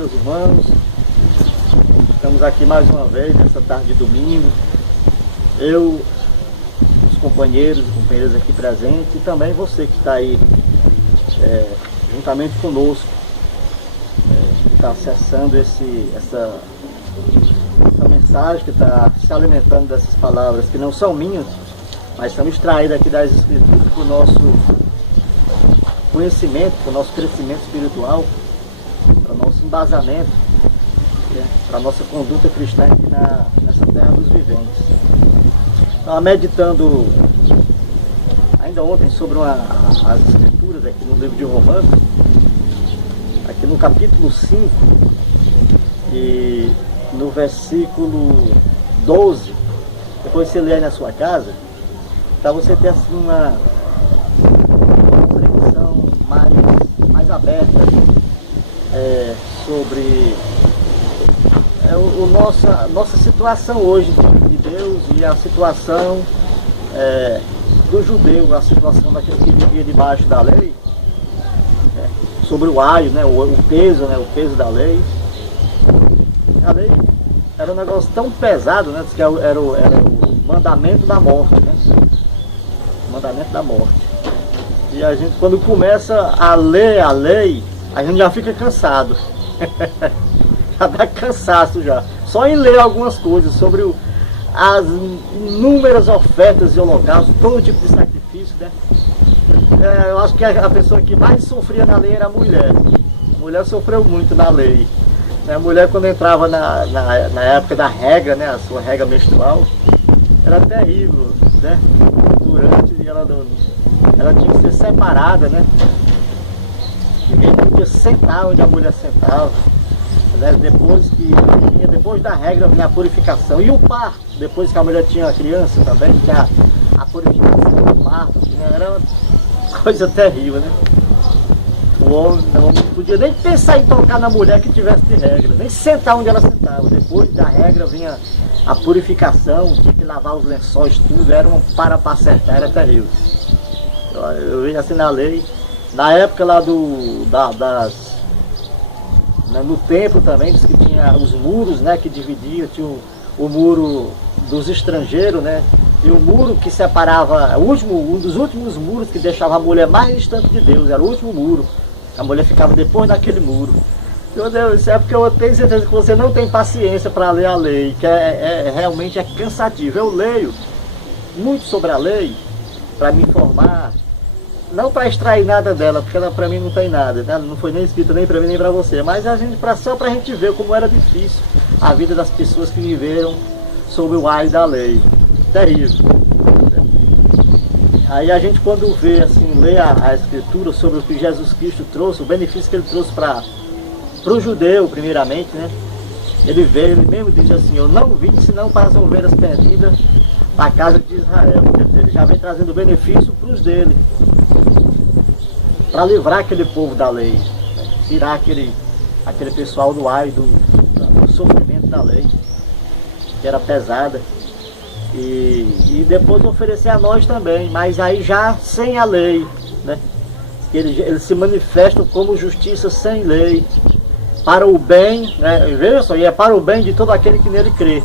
meus irmãos. Estamos aqui mais uma vez, nessa tarde de domingo. Eu, os companheiros e companheiras aqui presentes, e também você que está aí juntamente conosco, que está acessando essa mensagem, que está se alimentando dessas palavras que não são minhas, mas são extraídas aqui das Escrituras para o nosso conhecimento, para o nosso crescimento espiritual, para o nosso embasamento, para a nossa conduta cristã aqui nessa terra dos viventes. Estava meditando ainda ontem sobre as Escrituras aqui no livro de Romanos, aqui no capítulo 5 e no versículo 12. Depois você lê aí na sua casa, para você ter assim uma compreensão mais aberta sobre nossa situação hoje de Deus e a situação do judeu, a situação daquele que vivia debaixo da lei, sobre o aio, o peso da lei. A lei era um negócio tão pesado, diz que era o mandamento da morte, mandamento da morte. E a gente, quando começa a ler a lei, a gente já fica cansado. Já dá cansaço já. Só em ler algumas coisas sobre as inúmeras ofertas de holocausto, todo tipo de sacrifício, eu acho que a pessoa que mais sofria na lei era a mulher. A mulher sofreu muito na lei. A mulher, quando entrava na época da regra, a sua regra menstrual, era terrível, durante, ela tinha que ser separada, Ninguém podia sentar onde a mulher sentava. Depois da regra vinha a purificação. E o parto, depois que a mulher tinha a criança também, tinha a purificação do parto, era uma coisa terrível, O homem não podia nem pensar em tocar na mulher que tivesse de regra, nem sentar onde ela sentava. Depois da regra vinha a purificação, tinha que lavar os lençóis, tudo, era um para acertar, era terrível. Eu vi assim na lei, na época lá no templo também, diz que tinha os muros, que dividiam, tinha o muro dos estrangeiros, e o muro que separava, um dos últimos muros que deixava a mulher mais distante de Deus, era o último muro. A mulher ficava depois daquele muro. Meu Deus, isso é porque eu tenho certeza que você não tem paciência para ler a lei, que realmente é cansativo. Eu leio muito sobre a lei para me informar, não para extrair nada dela, porque ela para mim não tem nada, ela não foi nem escrita nem para mim nem para você, mas só para a gente ver como era difícil a vida das pessoas que viveram sob o aio da lei. Terrível. Aí a gente, quando vê, assim, lê a Escritura sobre o que Jesus Cristo trouxe, o benefício que ele trouxe para o judeu, primeiramente, ele veio, ele mesmo diz assim: eu não vim senão para as ovelhas perdidas da casa de Israel. Quer dizer, ele já vem trazendo benefício para os dele, para livrar aquele povo da lei, tirar aquele pessoal do aio, do sofrimento da lei, que era pesada. E depois oferecer a nós também, mas aí já sem a lei, Ele se manifesta como justiça sem lei, para o bem, veja só, e é para o bem de todo aquele que nele crê,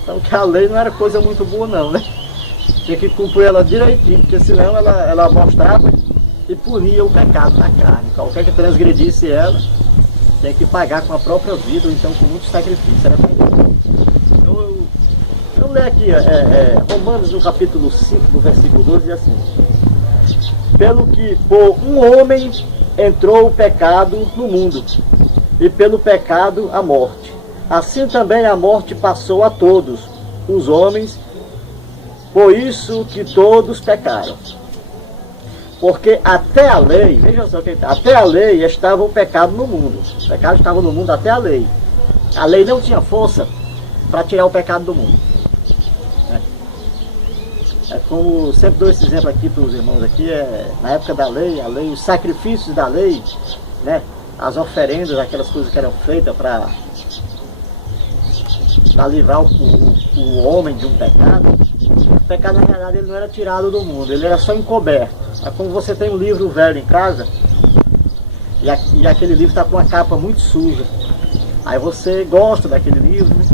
Então que a lei não era coisa muito boa não, Tinha que cumprir ela direitinho, porque senão ela mostrava e punia o pecado na carne. Qualquer que transgredisse ela, tinha que pagar com a própria vida, ou então com muito sacrifício. Era eu leio aqui, Romanos no capítulo 5, no versículo 12, diz assim: pelo que por um homem entrou o pecado no mundo, e pelo pecado a morte. Assim também a morte passou a todos os homens, por isso que todos pecaram. Porque até a lei, veja só, até a lei estava o pecado no mundo. O pecado estava no mundo até a lei. A lei não tinha força para tirar o pecado do mundo. É como sempre dou esse exemplo aqui para os irmãos aqui, na época da lei, os sacrifícios da lei, as oferendas, aquelas coisas que eram feitas para livrar o homem de um pecado. O pecado, na realidade, ele não era tirado do mundo, ele era só encoberto. É como você tem um livro velho em casa, e aquele livro está com uma capa muito suja. Aí você gosta daquele livro, né?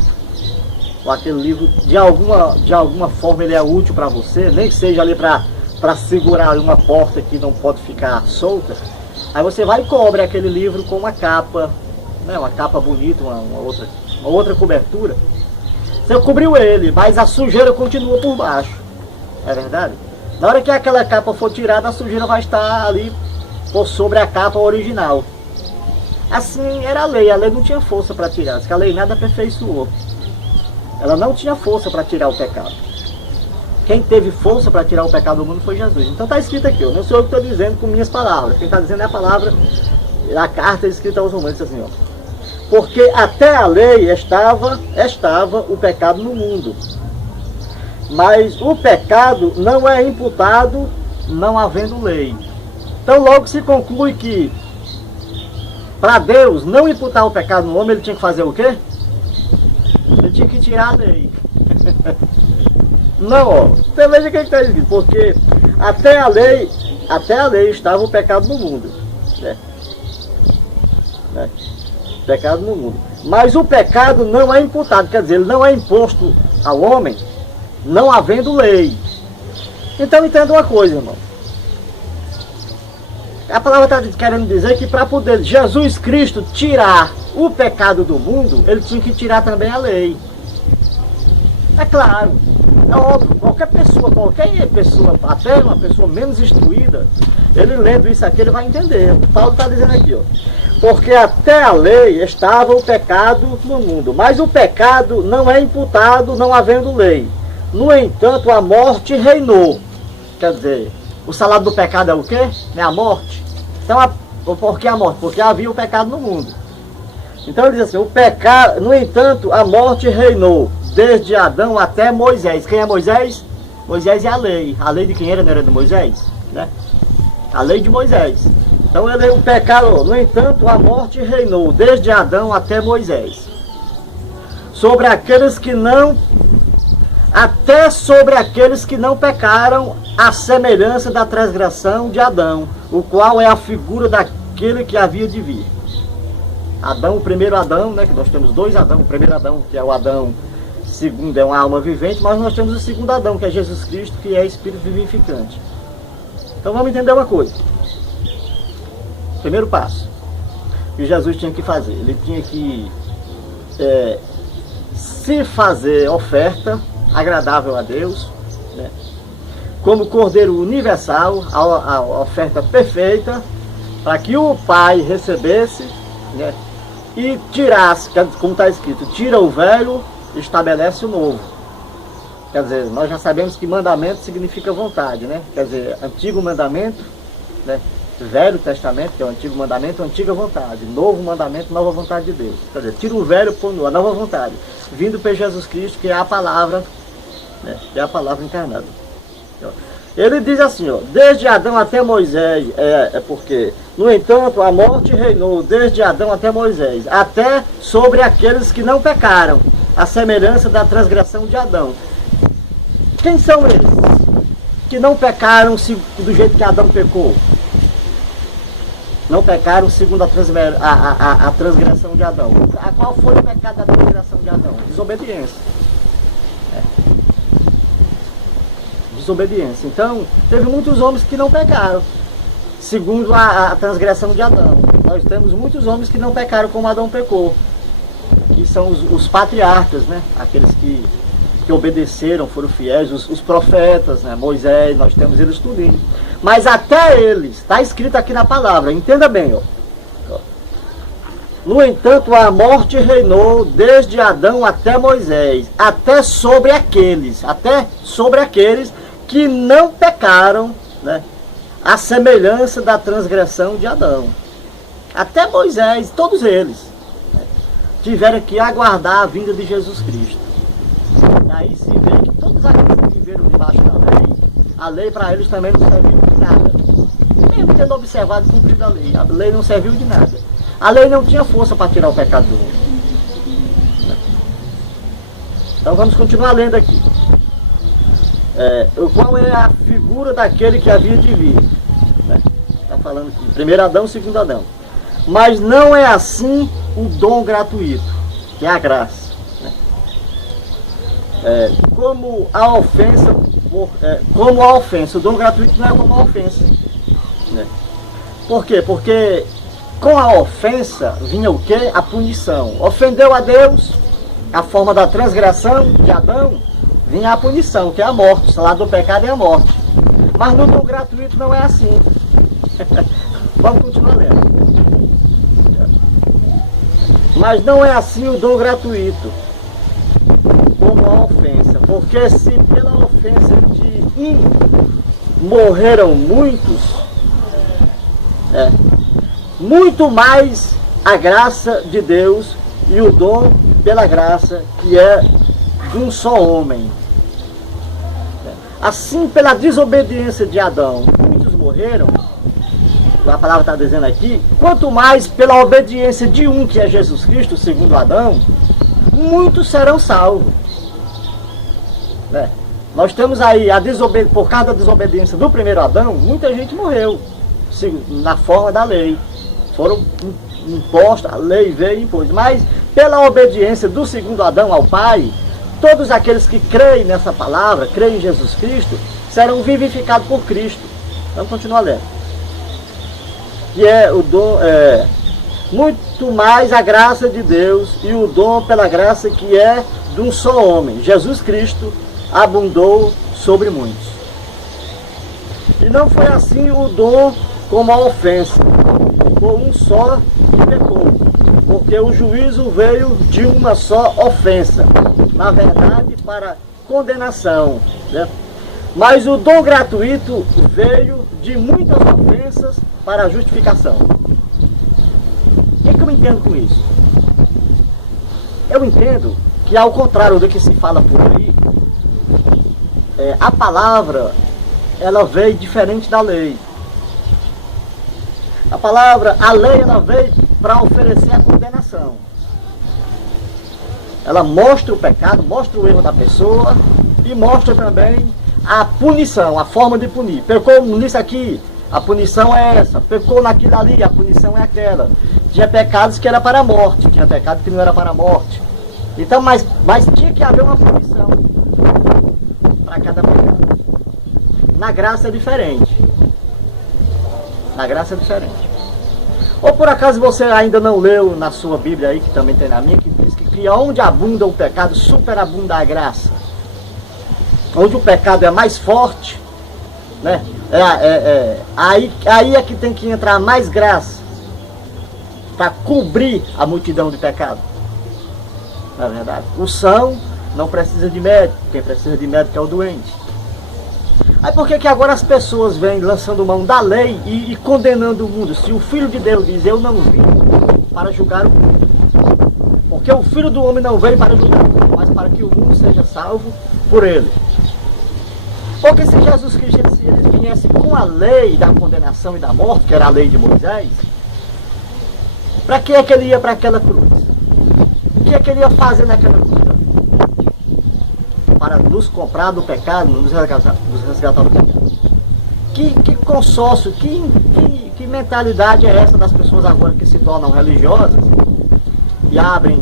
Ou aquele livro, de alguma forma ele é útil para você, nem que seja ali para segurar uma porta que não pode ficar solta. Aí você vai e cobre aquele livro com uma capa, né? Uma capa bonita, uma outra cobertura. Você cobriu ele, mas a sujeira continua por baixo. É verdade? Na hora que aquela capa for tirada, a sujeira vai estar ali por sobre a capa original. Assim era a lei não tinha força para tirar, porque a lei nada aperfeiçoou. Ela não tinha força para tirar o pecado. Quem teve força para tirar o pecado do mundo foi Jesus. Então está escrito aqui, não sou eu que estou dizendo com minhas palavras. Quem está dizendo é a palavra, a carta escrita aos Romanos, assim, ó. Porque até a lei estava o pecado no mundo. Mas o pecado não é imputado não havendo lei. Então logo se conclui que para Deus não imputar o pecado no homem, ele tinha que fazer o quê? Ele tinha que tirar a lei. Não, ó. Você veja o que está escrito. Porque até a lei estava o pecado no mundo. Né? Pecado no mundo. Mas o pecado não é imputado, quer dizer, ele não é imposto ao homem, não havendo lei. Então entenda uma coisa, irmão. A palavra está querendo dizer que para poder Jesus Cristo tirar o pecado do mundo, ele tinha que tirar também a lei. É claro, é óbvio, qualquer pessoa, até uma pessoa menos instruída, ele lendo isso aqui, ele vai entender. O Paulo está dizendo aqui, ó. Porque até a lei estava o pecado no mundo, mas o pecado não é imputado não havendo lei. No entanto, a morte reinou. Quer dizer, o salário do pecado é o quê? É a morte. Então, por que a morte? Porque havia o pecado no mundo. Então ele diz assim, o pecado, no entanto, a morte reinou, desde Adão até Moisés. Quem é Moisés? Moisés é a lei. A lei de quem era? Não era de Moisés? Né? A lei de Moisés. Então o pecado, no entanto, a morte reinou, desde Adão até Moisés. Sobre aqueles que não, até sobre aqueles que não pecaram, a semelhança da transgressão de Adão, o qual é a figura daquele que havia de vir. Adão, o primeiro Adão, né, que nós temos dois Adão, o primeiro Adão, que é o Adão, segundo é uma alma vivente, mas nós temos o segundo Adão, que é Jesus Cristo, que é espírito vivificante. Então vamos entender uma coisa. Primeiro passo que Jesus tinha que fazer, ele tinha que se fazer oferta agradável a Deus, né? Como Cordeiro universal, a oferta perfeita, para que o Pai recebesse, né? E tirasse, como está escrito, tira o velho, estabelece o novo. Quer dizer, nós já sabemos que mandamento significa vontade, né? Quer dizer, antigo mandamento, né? Velho Testamento, que é o antigo mandamento, antiga vontade. Novo mandamento, nova vontade de Deus. Quer dizer, tira o velho, põe a nova vontade. Vindo por Jesus Cristo, que é a palavra, né? Que é a palavra encarnada. Ele diz assim, ó, desde Adão até Moisés, porque, no entanto, a morte reinou desde Adão até Moisés, até sobre aqueles que não pecaram, a semelhança da transgressão de Adão. Quem são eles que não pecaram do jeito que Adão pecou? Não pecaram segundo a transgressão de Adão. Qual foi o pecado da transgressão de Adão? Desobediência. Desobediência. Então, teve muitos homens que não pecaram segundo a transgressão de Adão. Nós temos muitos homens que não pecaram como Adão pecou, que são os patriarcas, né? Aqueles que obedeceram, foram fiéis, os profetas, né? Moisés, nós temos eles tudinho. Mas até eles, está escrito aqui na palavra, entenda bem, ó. No entanto, a morte reinou desde Adão até Moisés, até sobre aqueles que não pecaram, né? A semelhança da transgressão de Adão. Até Moisés, todos eles, né? Tiveram que aguardar a vinda de Jesus Cristo. E aí se vê que todos aqueles que viveram debaixo da lei, a lei para eles também não serviu de nada. Mesmo tendo observado e cumprido a lei não serviu de nada. A lei não tinha força para tirar o pecado do mundo. Então vamos continuar lendo aqui. Qual é a figura daquele que havia de vir? Está falando aqui, primeiro Adão, segundo Adão. Mas não é assim o dom gratuito, que é a graça. Como a ofensa, o dom gratuito não é como a ofensa. Né? Por quê? Porque com a ofensa vinha o quê? A punição. Ofendeu a Deus, a forma da transgressão de Adão, vinha a punição, que é a morte. O salário do pecado é a morte. Mas no dom gratuito não é assim. Vamos continuar lendo. Mas não é assim o dom gratuito, como a ofensa. Porque se pela ofensa de um morreram muitos, muito mais a graça de Deus e o dom pela graça, que é de um só homem. Assim, pela desobediência de Adão, muitos morreram, a palavra está dizendo aqui, quanto mais pela obediência de um, que é Jesus Cristo, segundo Adão, muitos serão salvos. Nós temos aí, por causa da desobediência do primeiro Adão, muita gente morreu, na forma da lei. Foram impostos, a lei veio e impôs. Mas pela obediência do segundo Adão ao Pai, todos aqueles que creem nessa palavra, creem em Jesus Cristo, serão vivificados por Cristo. Vamos continuar lendo. Que é o dom, muito mais a graça de Deus e o dom pela graça, que é de um só homem, Jesus Cristo, abundou sobre muitos. E não foi assim o dom como a ofensa, por um só que pecou, porque o juízo veio de uma só ofensa, na verdade para condenação, né? Mas o dom gratuito veio de muitas ofensas para a justificação. O que eu entendo com isso? Eu entendo que, ao contrário do que se fala por aí, a palavra, ela veio diferente da lei. A lei, ela veio para oferecer a condenação. Ela mostra o pecado, mostra o erro da pessoa e mostra também a punição, a forma de punir. Pecou nisso aqui, a punição é essa. Pecou naquilo ali, a punição é aquela. Tinha pecados que era para a morte, tinha pecados que não era para a morte. Então, mas tinha que haver uma punição para cada pecado. Na graça é diferente. Na graça é diferente. Ou por acaso você ainda não leu na sua Bíblia aí, que também tem na minha, que diz que onde abunda o pecado, superabunda a graça. Onde o pecado é mais forte, né? Aí é que tem que entrar mais graça para cobrir a multidão de pecado. Na verdade, o são não precisa de médico, quem precisa de médico é o doente. Aí por que agora as pessoas vêm lançando mão da lei e condenando o mundo? Se o Filho de Deus diz, eu não vim para julgar o mundo. Porque o Filho do Homem não veio para julgar o mundo, mas para que o mundo seja salvo por ele. Porque se Jesus Cristo ele viesse com a lei da condenação e da morte, que era a lei de Moisés, para que é que ele ia para aquela cruz? O que é que ele ia fazer naquela cruz? Para nos comprar do pecado, nos resgatar do pecado. Que consórcio, que mentalidade é essa das pessoas agora que se tornam religiosas e abrem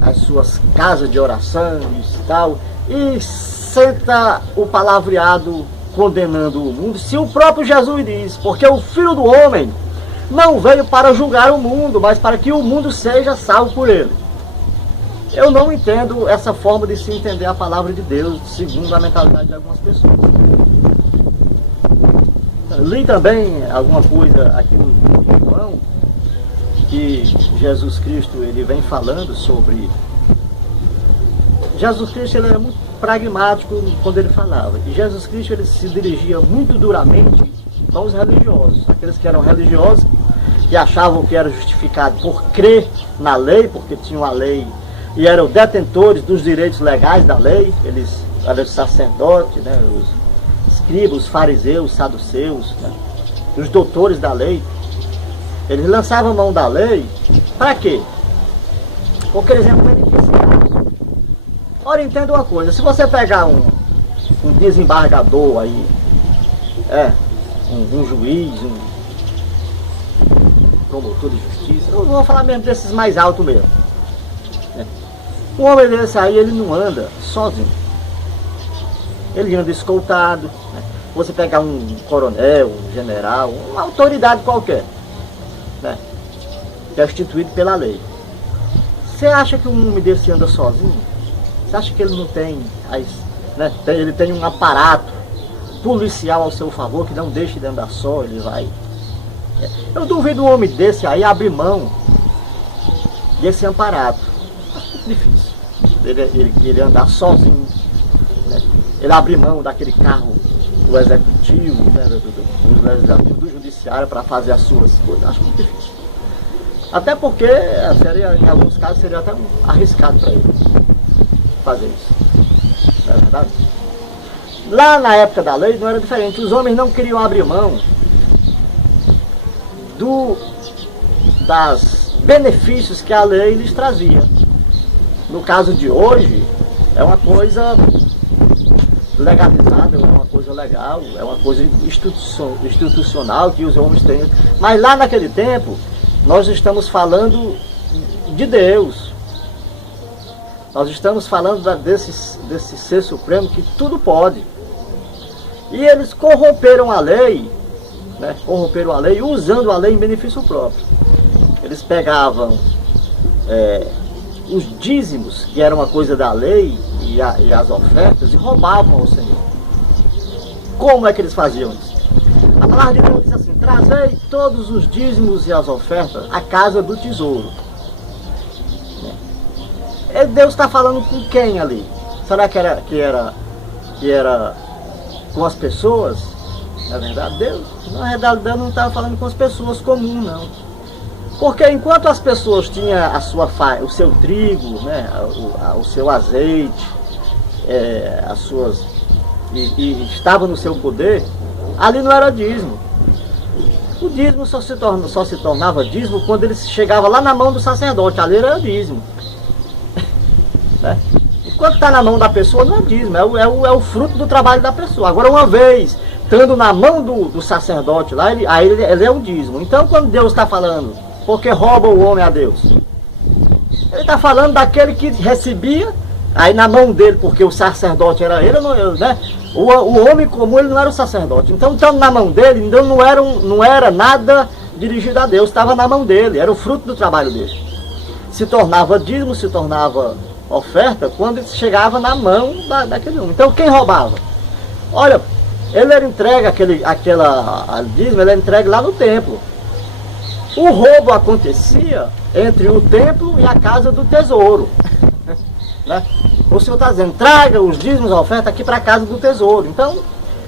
as suas casas de oração e tal, e senta o palavreado condenando o mundo, se o próprio Jesus diz, porque o Filho do Homem não veio para julgar o mundo, mas para que o mundo seja salvo por ele. Eu não entendo essa forma de se entender a palavra de Deus, segundo a mentalidade de algumas pessoas. Li também alguma coisa aqui no João, que Jesus Cristo ele vem falando sobre... Jesus Cristo ele era muito pragmático quando ele falava. E Jesus Cristo ele se dirigia muito duramente aos religiosos. Aqueles que eram religiosos e achavam que era justificado por crer na lei, porque tinham a lei e eram detentores dos direitos legais da lei. Eles eram os sacerdotes, né, os escribas, os fariseus, os saduceus, né, os doutores da lei. Eles lançavam mão da lei para quê? Porque eles eram beneficiados. Ora, entenda uma coisa, se você pegar um desembargador aí, um juiz, promotor de justiça, eu vou falar mesmo desses mais altos mesmo. Né? Um homem desse aí, ele não anda sozinho. Ele anda escoltado. Né? Você pegar um coronel, um general, uma autoridade qualquer, né? Que é instituído pela lei. Você acha que um homem desse anda sozinho? Você acha que ele não tem, né? Ele tem um aparato policial ao seu favor que não deixa de andar só, ele vai... Eu duvido um homem desse aí abrir mão desse amparato. É muito difícil. Ele andar sozinho, né? Ele abrir mão daquele carro do executivo, né? do legislativo, do judiciário para fazer as suas coisas. Acho muito difícil. Até porque seria, em alguns casos seria até arriscado para ele fazer isso. Não é verdade? Lá na época da lei não era diferente. Os homens não queriam abrir mão das benefícios que a lei lhes trazia. No caso de hoje, é uma coisa legalizada, é uma coisa legal, é uma coisa institucional que os homens têm. Mas lá naquele tempo, nós estamos falando de Deus. Nós estamos falando desse ser supremo que tudo pode. E eles corromperam a lei, né? Corromperam a lei usando a lei em benefício próprio. Eles pegavam os dízimos, que era uma coisa da lei, e as ofertas, e roubavam ao Senhor. Como é que eles faziam isso? A palavra de Deus diz assim: trazei todos os dízimos e as ofertas à casa do tesouro. Deus está falando com quem ali? Será que era com as pessoas? Na verdade, Deus, na realidade, Deus não estava falando com as pessoas comuns, não. Porque enquanto as pessoas tinham o seu trigo, né, o seu azeite, e estavam no seu poder, ali não era dízimo. O dízimo só se tornava dízimo quando ele chegava lá na mão do sacerdote. Ali era dízimo. Né? Enquanto está na mão da pessoa, não é dízimo, é o fruto do trabalho da pessoa. Agora, uma vez estando na mão do sacerdote lá, ele é um dízimo. Então, quando Deus está falando, porque rouba o homem a Deus, ele está falando daquele que recebia, aí na mão dele, porque o sacerdote era ele, né? O homem comum, ele não era o sacerdote. Então, estando na mão dele, então não era nada dirigido a Deus, estava na mão dele, era o fruto do trabalho dele. Se tornava dízimo, se tornava oferta quando ele chegava na mão daquele homem. Então, quem roubava? Olha, ele era entregue, aquela dízimo, ele era entregue lá no templo. O roubo acontecia entre o templo e a casa do tesouro. Né? O Senhor está dizendo, traga os dízimos, a oferta aqui para a casa do tesouro. Então,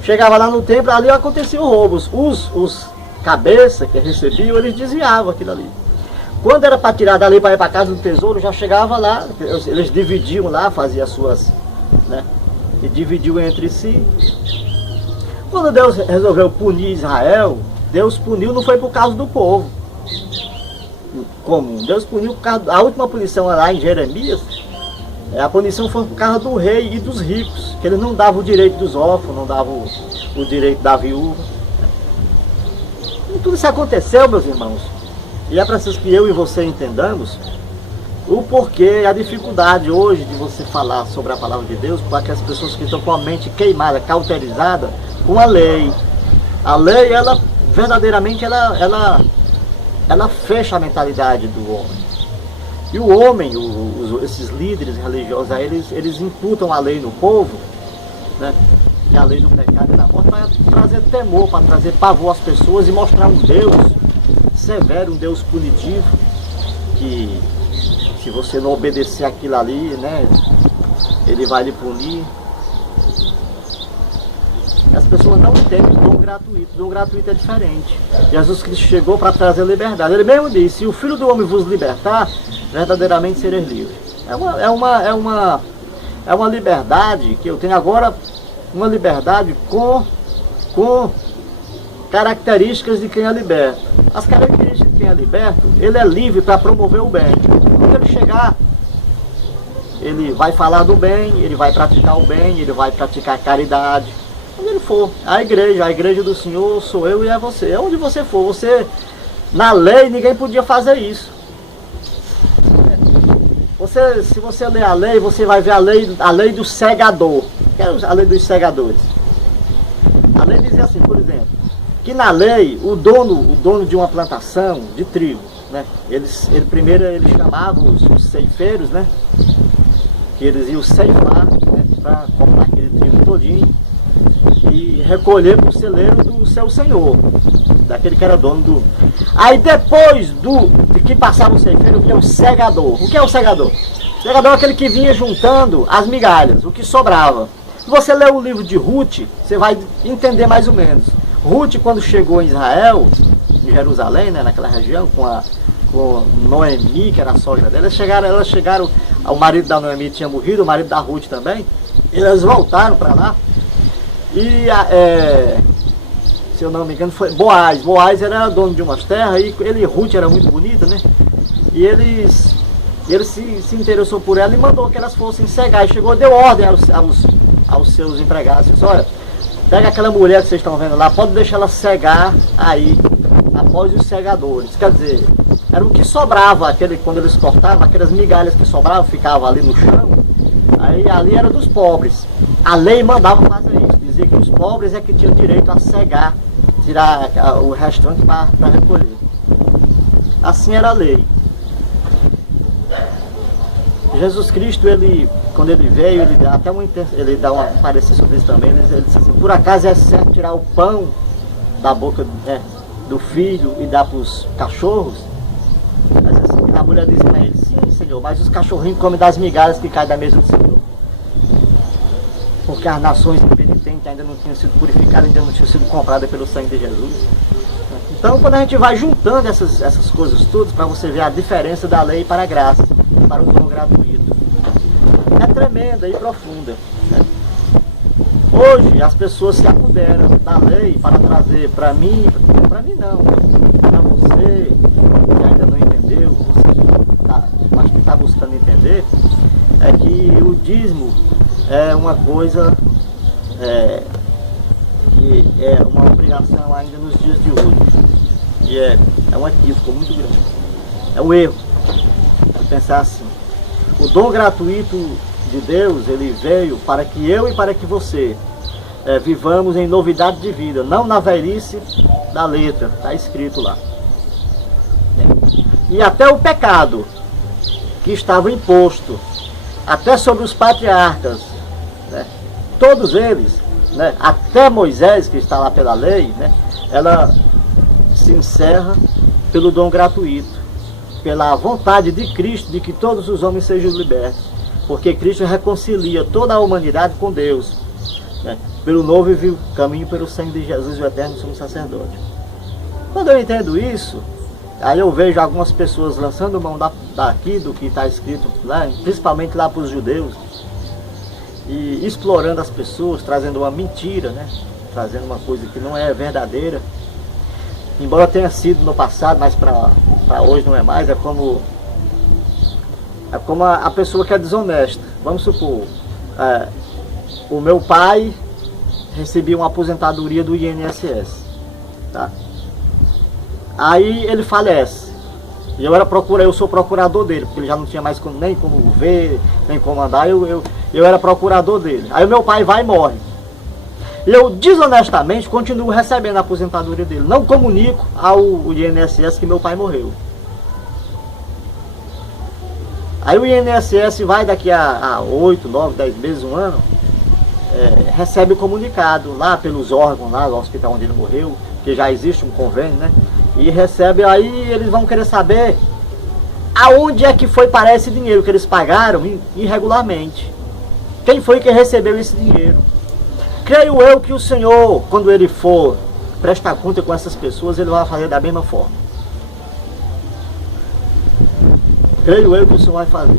chegava lá no templo, ali acontecia o roubo. Os cabeças que recebiam, eles desviavam aquilo ali. Quando era para tirar dali para ir para a casa do tesouro, já chegava lá, eles dividiam lá, faziam as suas, né? E dividiam entre si. Quando Deus resolveu punir Israel, Deus puniu, não foi por causa do povo comum. Deus puniu por causa, a última punição lá em Jeremias, a punição foi por causa do rei e dos ricos, que eles não davam o direito dos órfãos, não davam o direito da viúva. E tudo isso aconteceu, meus irmãos. E é preciso que eu e você entendamos o porquê, a dificuldade hoje de você falar sobre a palavra de Deus para aquelas pessoas que estão com a mente queimada, cauterizada com a lei. A lei, ela verdadeiramente, ela fecha a mentalidade do homem. E o homem, esses líderes religiosos, eles imputam a lei no povo, né? Que é a lei do pecado e da morte, para trazer temor, para trazer pavor às pessoas e mostrar um Deus severo, um Deus punitivo, que se você não obedecer aquilo ali, né, ele vai lhe punir. As pessoas não entendem o dom gratuito. O dom gratuito é diferente. Jesus Cristo chegou para trazer liberdade. Ele mesmo disse, se o Filho do Homem vos libertar, verdadeiramente sereis livres. É uma liberdade que eu tenho agora, uma liberdade com características de quem é liberto. As características de quem é liberto, ele é livre para promover o bem. Quando ele chegar, ele vai falar do bem, ele vai praticar o bem, ele vai praticar a caridade. Onde ele for, a igreja do Senhor sou eu e é você. Onde você for, você Na lei ninguém podia fazer isso. Se você ler a lei, você vai ver a lei do segador. Que é a lei dos segadores. A lei dizia assim, por exemplo, que na lei o dono de uma plantação de trigo, né, primeiro ele chamava os ceifeiros, né, que eles iam ceifar, né, para comprar aquele trigo todinho e recolher para o celeiro do seu senhor, daquele que era dono do... Aí depois de que passava o ceifeiro, que é o segador. O que é o segador? O segador é aquele que vinha juntando as migalhas, o que sobrava. Se você ler o livro de Ruth, você vai entender mais ou menos. Ruth, quando chegou em Israel, em Jerusalém, né, naquela região, com Noemi, que era a sogra dela, elas chegaram, o marido da Noemi tinha morrido, o marido da Ruth também, e elas voltaram para lá. E, se eu não me engano, foi Boaz. Boaz era dono de umas terras, e Ruth era muito bonita, né? E ele se interessou por ela e mandou que elas fossem cegar. E chegou, deu ordem aos seus empregados. Disse, olha, pega aquela mulher que vocês estão vendo lá, pode deixar ela cegar aí, após os segadores. Quer dizer, era o que sobrava, quando eles cortavam, aquelas migalhas que sobravam, ficavam ali no chão. Aí ali era dos pobres. A lei mandava fazer isso, dizia que os pobres é que tinham direito a cegar, tirar o restante para recolher. Assim era a lei. Jesus Cristo, quando ele veio, ele dá um parecer sobre isso também. Ele disse assim, por acaso é certo tirar o pão da boca do filho e dar para os cachorros? Assim, a mulher disse para ele, sim, Senhor, mas os cachorrinhos comem das migalhas que caem da mesa do Senhor. Porque as nações impenitentes ainda não tinham sido purificadas, ainda não tinham sido compradas pelo sangue de Jesus. Então, quando a gente vai juntando essas coisas todas, para você ver a diferença da lei para a graça, para o dom gratuito, é tremenda e profunda, né? Hoje, as pessoas se apoderam da lei para trazer para mim não, para você que ainda não entendeu, mas que está buscando entender, é que o dízimo é uma coisa que é uma obrigação ainda nos dias de hoje. E é um equívoco muito grande. É um erro pensar assim. O dom gratuito de Deus, ele veio para que eu e para que você vivamos em novidade de vida, não na velhice da letra, está escrito lá. E até o pecado que estava imposto, até sobre os patriarcas, né, todos eles, né, até Moisés, que está lá pela lei, né, ela se encerra pelo dom gratuito, pela vontade de Cristo de que todos os homens sejam libertos, porque Cristo reconcilia toda a humanidade com Deus, né, pelo novo e vivo caminho, pelo sangue de Jesus, o eterno sumo sacerdote. Quando eu entendo isso, aí eu vejo algumas pessoas lançando mão daqui do que está escrito lá, principalmente lá para os judeus, e explorando as pessoas, trazendo uma mentira, né, trazendo uma coisa que não é verdadeira. Embora tenha sido no passado, mas para hoje não é mais. É como a pessoa que é desonesta. Vamos supor, o meu pai recebia uma aposentadoria do INSS, tá? Aí ele falece, e eu sou procurador dele, porque ele já não tinha mais nem como ver, nem como andar, eu era procurador dele. Aí o meu pai vai e morre. Eu desonestamente continuo recebendo a aposentadoria dele. Não comunico ao INSS que meu pai morreu. Aí o INSS vai daqui a 8, 9, 10 meses, um ano, recebe o comunicado lá pelos órgãos, lá no hospital onde ele morreu, que já existe um convênio, né? E recebe, aí eles vão querer saber aonde é que foi parar esse dinheiro que eles pagaram irregularmente. Quem foi que recebeu esse dinheiro? Creio eu que o Senhor, quando Ele for prestar conta com essas pessoas, Ele vai fazer da mesma forma. Creio eu que o Senhor vai fazer.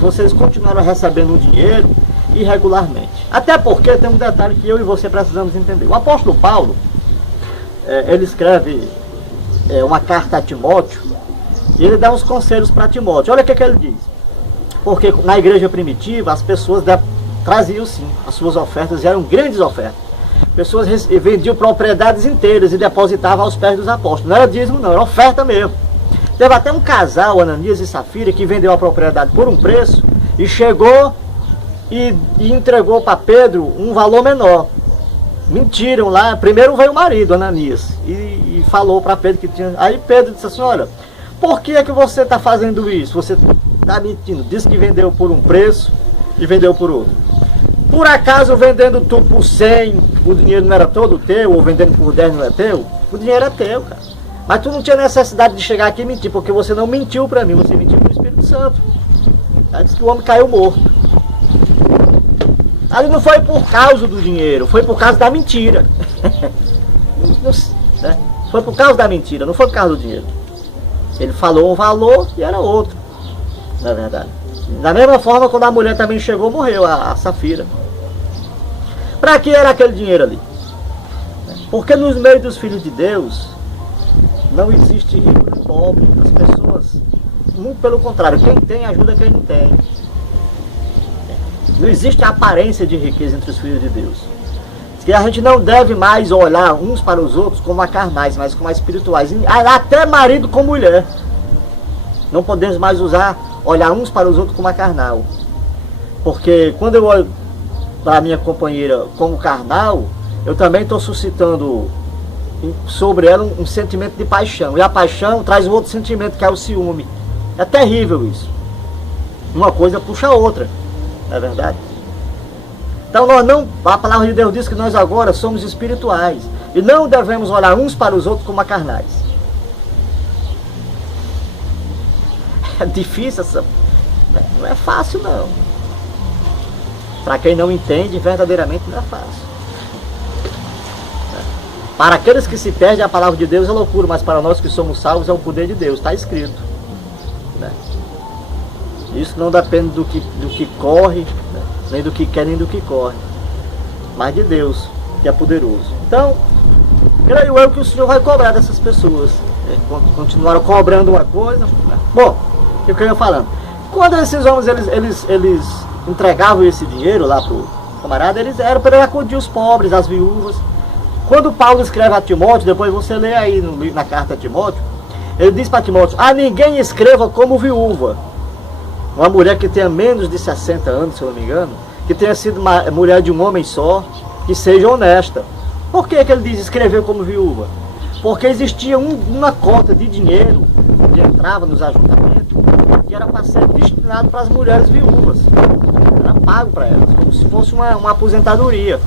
Vocês continuaram recebendo o dinheiro irregularmente. Até porque tem um detalhe que eu e você precisamos entender. O apóstolo Paulo, ele escreve uma carta a Timóteo, e ele dá uns conselhos para Timóteo. Olha o que ele diz. Porque na igreja primitiva, as pessoas traziam sim as suas ofertas, e eram grandes ofertas. Pessoas vendiam propriedades inteiras e depositavam aos pés dos apóstolos. Não era dízimo não, era oferta mesmo. Teve até um casal, Ananias e Safira, que vendeu a propriedade por um preço e chegou e entregou para Pedro um valor menor. Mentiram lá. Primeiro veio o marido, Ananias, e falou para Pedro que tinha... Aí Pedro disse assim, olha, por que é que você está fazendo isso? Você está mentindo. Disse que vendeu por um preço e vendeu por outro. Por acaso, vendendo tu por 100, o dinheiro não era todo teu, ou vendendo por 10 não é teu? O dinheiro é teu, cara. Mas tu não tinha necessidade de chegar aqui e mentir, porque você não mentiu para mim, você mentiu para o Espírito Santo. Aí disse que o homem caiu morto. Ali não foi por causa do dinheiro, foi por causa da mentira. Né? Foi por causa da mentira, não foi por causa do dinheiro. Ele falou um valor e era outro, na verdade. Da mesma forma, quando a mulher também chegou, morreu, a Safira. Para que era aquele dinheiro ali? Porque nos meios dos filhos de Deus, não existe rico nem pobre. As pessoas, muito pelo contrário, quem tem ajuda quem não tem. Não existe aparência de riqueza entre os filhos de Deus. Que a gente não deve mais olhar uns para os outros como a carnais, mas como a espirituais. Até marido com mulher. Não podemos mais olhar uns para os outros como a carnal. Porque quando eu olho para a minha companheira como carnal, eu também estou suscitando sobre ela um sentimento de paixão. E a paixão traz um outro sentimento, que é o ciúme. É terrível isso. Uma coisa puxa a outra. Não é verdade? Então a palavra de Deus diz que nós agora somos espirituais. E não devemos olhar uns para os outros como a carnais. É difícil essa... Não é fácil não. Para quem não entende, verdadeiramente não é fácil. Para aqueles que se perdem, a palavra de Deus é loucura, mas para nós que somos salvos é o poder de Deus, está escrito. Né? Isso não depende do que corre, né? Nem do que quer, nem do que corre, mas de Deus, que é poderoso. Então, creio eu que o Senhor vai cobrar dessas pessoas. Continuaram cobrando uma coisa. Né? Bom, o que eu ia falando? Quando esses homens eles entregavam esse dinheiro lá para o camarada, eles eram para acudir os pobres, as viúvas. Quando Paulo escreve a Timóteo, depois você lê aí na carta a Timóteo, ele diz para Timóteo, a ninguém escreva como viúva. Uma mulher que tenha menos de 60 anos, se eu não me engano, que tenha sido uma mulher de um homem só, que seja honesta. Por que ele diz escrever como viúva? Porque existia uma cota de dinheiro que entrava nos ajuntamentos, que era para ser destinado para as mulheres viúvas. Era pago para elas, como se fosse uma aposentadoria.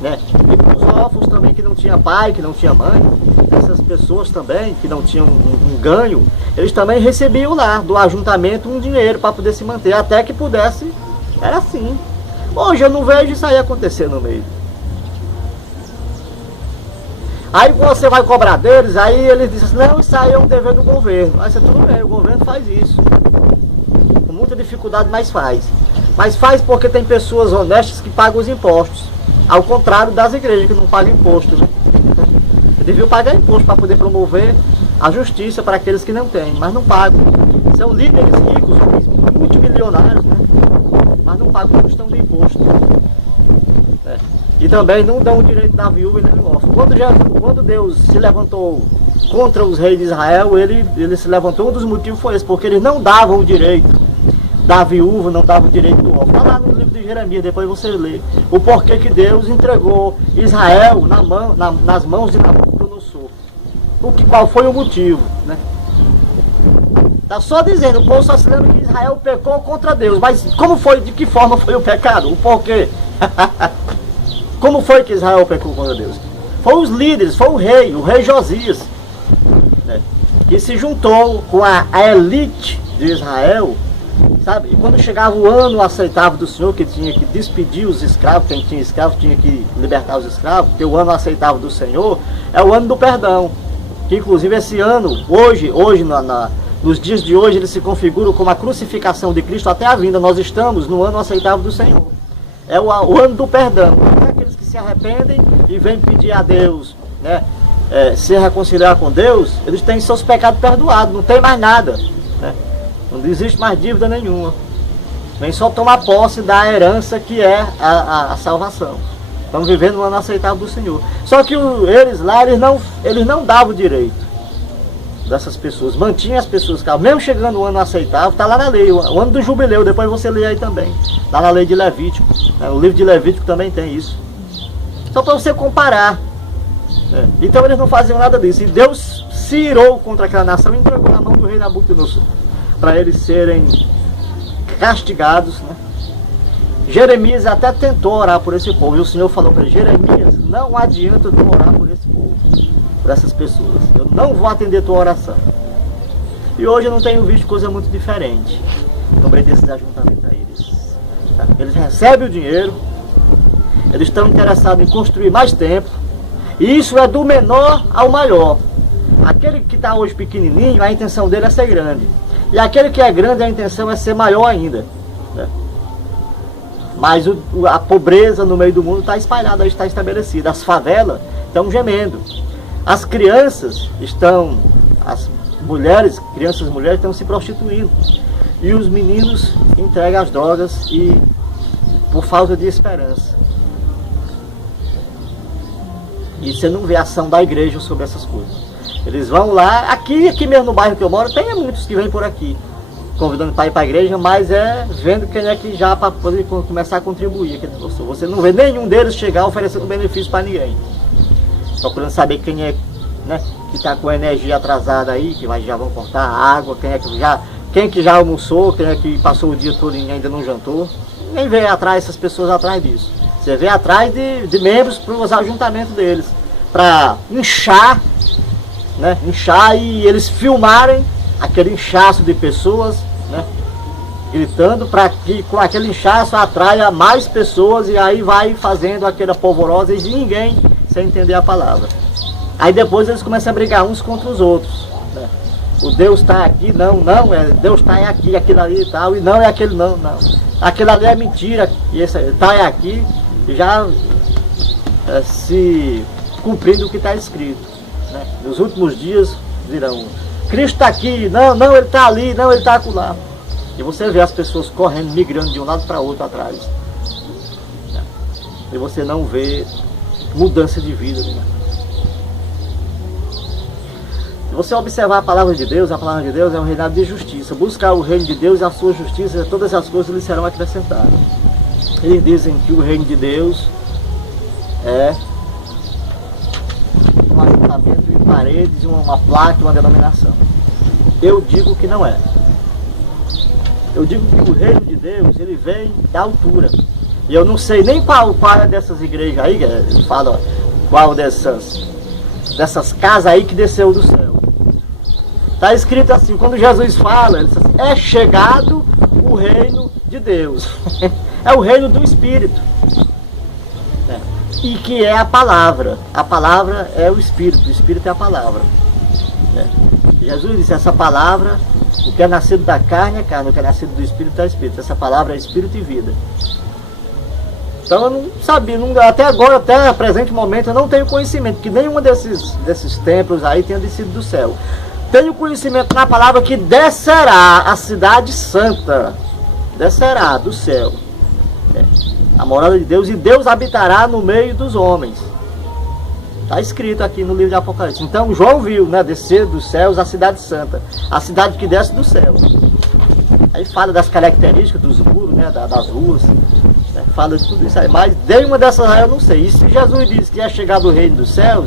Né? E para os órfãos também, que não tinha pai, que não tinha mãe, essas pessoas também, que não tinham um ganho, eles também recebiam lá do ajuntamento um dinheiro para poder se manter, até que pudesse. Era assim. Hoje eu não vejo isso aí acontecer no meio. Aí você vai cobrar deles, aí eles dizem assim, não, isso aí é um dever do governo. Aí você, tudo bem, o governo faz isso. Com muita dificuldade, mas faz. Mas faz porque tem pessoas honestas que pagam os impostos. Ao contrário das igrejas que não pagam imposto. Né? Deviam pagar imposto para poder promover a justiça para aqueles que não têm, mas não pagam. São líderes ricos, multimilionários, né? Mas não pagam a questão do imposto. E também não dão o direito da viúva e nem do órfão. Quando Deus se levantou contra os reis de Israel, ele se levantou, um dos motivos foi esse, porque eles não davam o direito da viúva, não davam o direito do órfão. Está lá no livro de Jeremias, depois você lê o porquê que Deus entregou Israel nas mãos de Nabucodonosor. Qual foi o motivo, né? Está só dizendo, o povo só se lembra que Israel pecou contra Deus, mas como foi, de que forma foi o pecado? O porquê? Como foi que Israel pecou contra Deus? Foi os líderes, foi o rei Josias, né, que se juntou com a elite de Israel, sabe? E quando chegava o ano aceitável do Senhor, que tinha que despedir os escravos, quem tinha escravos tinha que libertar os escravos, porque o ano aceitável do Senhor é o ano do perdão, que inclusive esse ano, hoje nos dias de hoje, ele se configura como a crucificação de Cristo até a vinda. Nós estamos no ano aceitável do Senhor. É o ano do perdão. Aqueles que se arrependem e vêm pedir a Deus, né, se reconciliar com Deus, eles têm seus pecados perdoados, não tem mais nada, né? Não existe mais dívida nenhuma. Vem só tomar posse da herança que é a salvação. Estão vivendo um ano aceitável do Senhor. Só que eles lá, eles não davam o direito dessas pessoas, mantinham as pessoas, mesmo chegando o ano aceitável, está lá na lei, o ano do jubileu, depois você lê aí também, lá na lei de Levítico, né? O livro de Levítico também tem isso, só para você comparar, né? Então eles não faziam nada disso, e Deus se irou contra aquela nação e entregou na mão do rei Nabucodonosor, para eles serem castigados, né? Jeremias até tentou orar por esse povo, e o Senhor falou para ele: Jeremias, não adianta tu orar por esse povo, por essas pessoas, eu não vou atender tua oração. E hoje eu não tenho visto coisa muito diferente no meio desses ajuntamentos aí. Eles recebem o dinheiro, eles estão interessados em construir mais templo, e isso é do menor ao maior. Aquele que está hoje pequenininho, a intenção dele é ser grande, e aquele que é grande, a intenção é ser maior ainda, né? Mas a pobreza no meio do mundo está espalhada, está estabelecida. As favelas estão gemendo. As crianças estão, crianças e mulheres estão se prostituindo. E os meninos entregam as drogas e por falta de esperança. E você não vê a ação da igreja sobre essas coisas. Eles vão lá, aqui mesmo no bairro que eu moro, tem muitos que vêm por aqui, convidando para ir para a igreja, mas vendo quem é que já para poder começar a contribuir. Você não vê nenhum deles chegar oferecendo benefício para ninguém. Procurando saber quem é, né, que está com energia atrasada aí, que já vão cortar a água, quem que já almoçou, quem é que passou o dia todo e ainda não jantou. Ninguém vê atrás, essas pessoas atrás disso. Você vê atrás de membros para os ajuntamentos deles, para inchar, né, e eles filmarem aquele inchaço de pessoas, né, gritando, para que com aquele inchaço atraia mais pessoas, e aí vai fazendo aquela polvorosa e ninguém sem entender a palavra. Aí depois eles começam a brigar uns contra os outros, né? O Deus está aqui, não, Deus está aqui, aquilo ali e tal, e não é aquele, não. Aquilo ali é mentira, e esse está aqui, já se cumprindo o que está escrito, né? Nos últimos dias dirão: Cristo está aqui, não, ele está ali, não, ele está acolá. E você vê as pessoas correndo, migrando de um lado para outro atrás. E você não vê mudança de vida, né? Se você observar a palavra de Deus é um reinado de justiça. Buscar o reino de Deus e a sua justiça, todas as coisas lhe serão acrescentadas. Eles dizem que o reino de Deus é um ajuntamento de paredes, uma placa, uma denominação. Eu digo que não é. Eu digo que o reino de Deus, ele vem da altura. E eu não sei nem qual é dessas igrejas aí, eles falam qual dessas casas aí que desceu do céu. Está escrito assim, quando Jesus fala, ele diz assim: é chegado o reino de Deus. É o reino do Espírito. E que é a palavra. A palavra é o Espírito é a palavra. Jesus disse: essa palavra, o que é nascido da carne é carne, o que é nascido do Espírito é Espírito. Essa palavra é Espírito e vida. Então eu não sabia, até agora, até o presente momento, eu não tenho conhecimento que nenhum desses templos aí tenha descido do céu. Tenho conhecimento na palavra que descerá a cidade santa, descerá do céu, a morada de Deus, e Deus habitará no meio dos homens. Está escrito aqui no livro de Apocalipse. Então João viu, né, descer dos céus a cidade santa, a cidade que desce do céu. Aí fala das características dos muros, né, das ruas, né, fala de tudo isso aí. Mas de uma dessas aí eu não sei. E se Jesus disse que ia chegar do reino dos céus,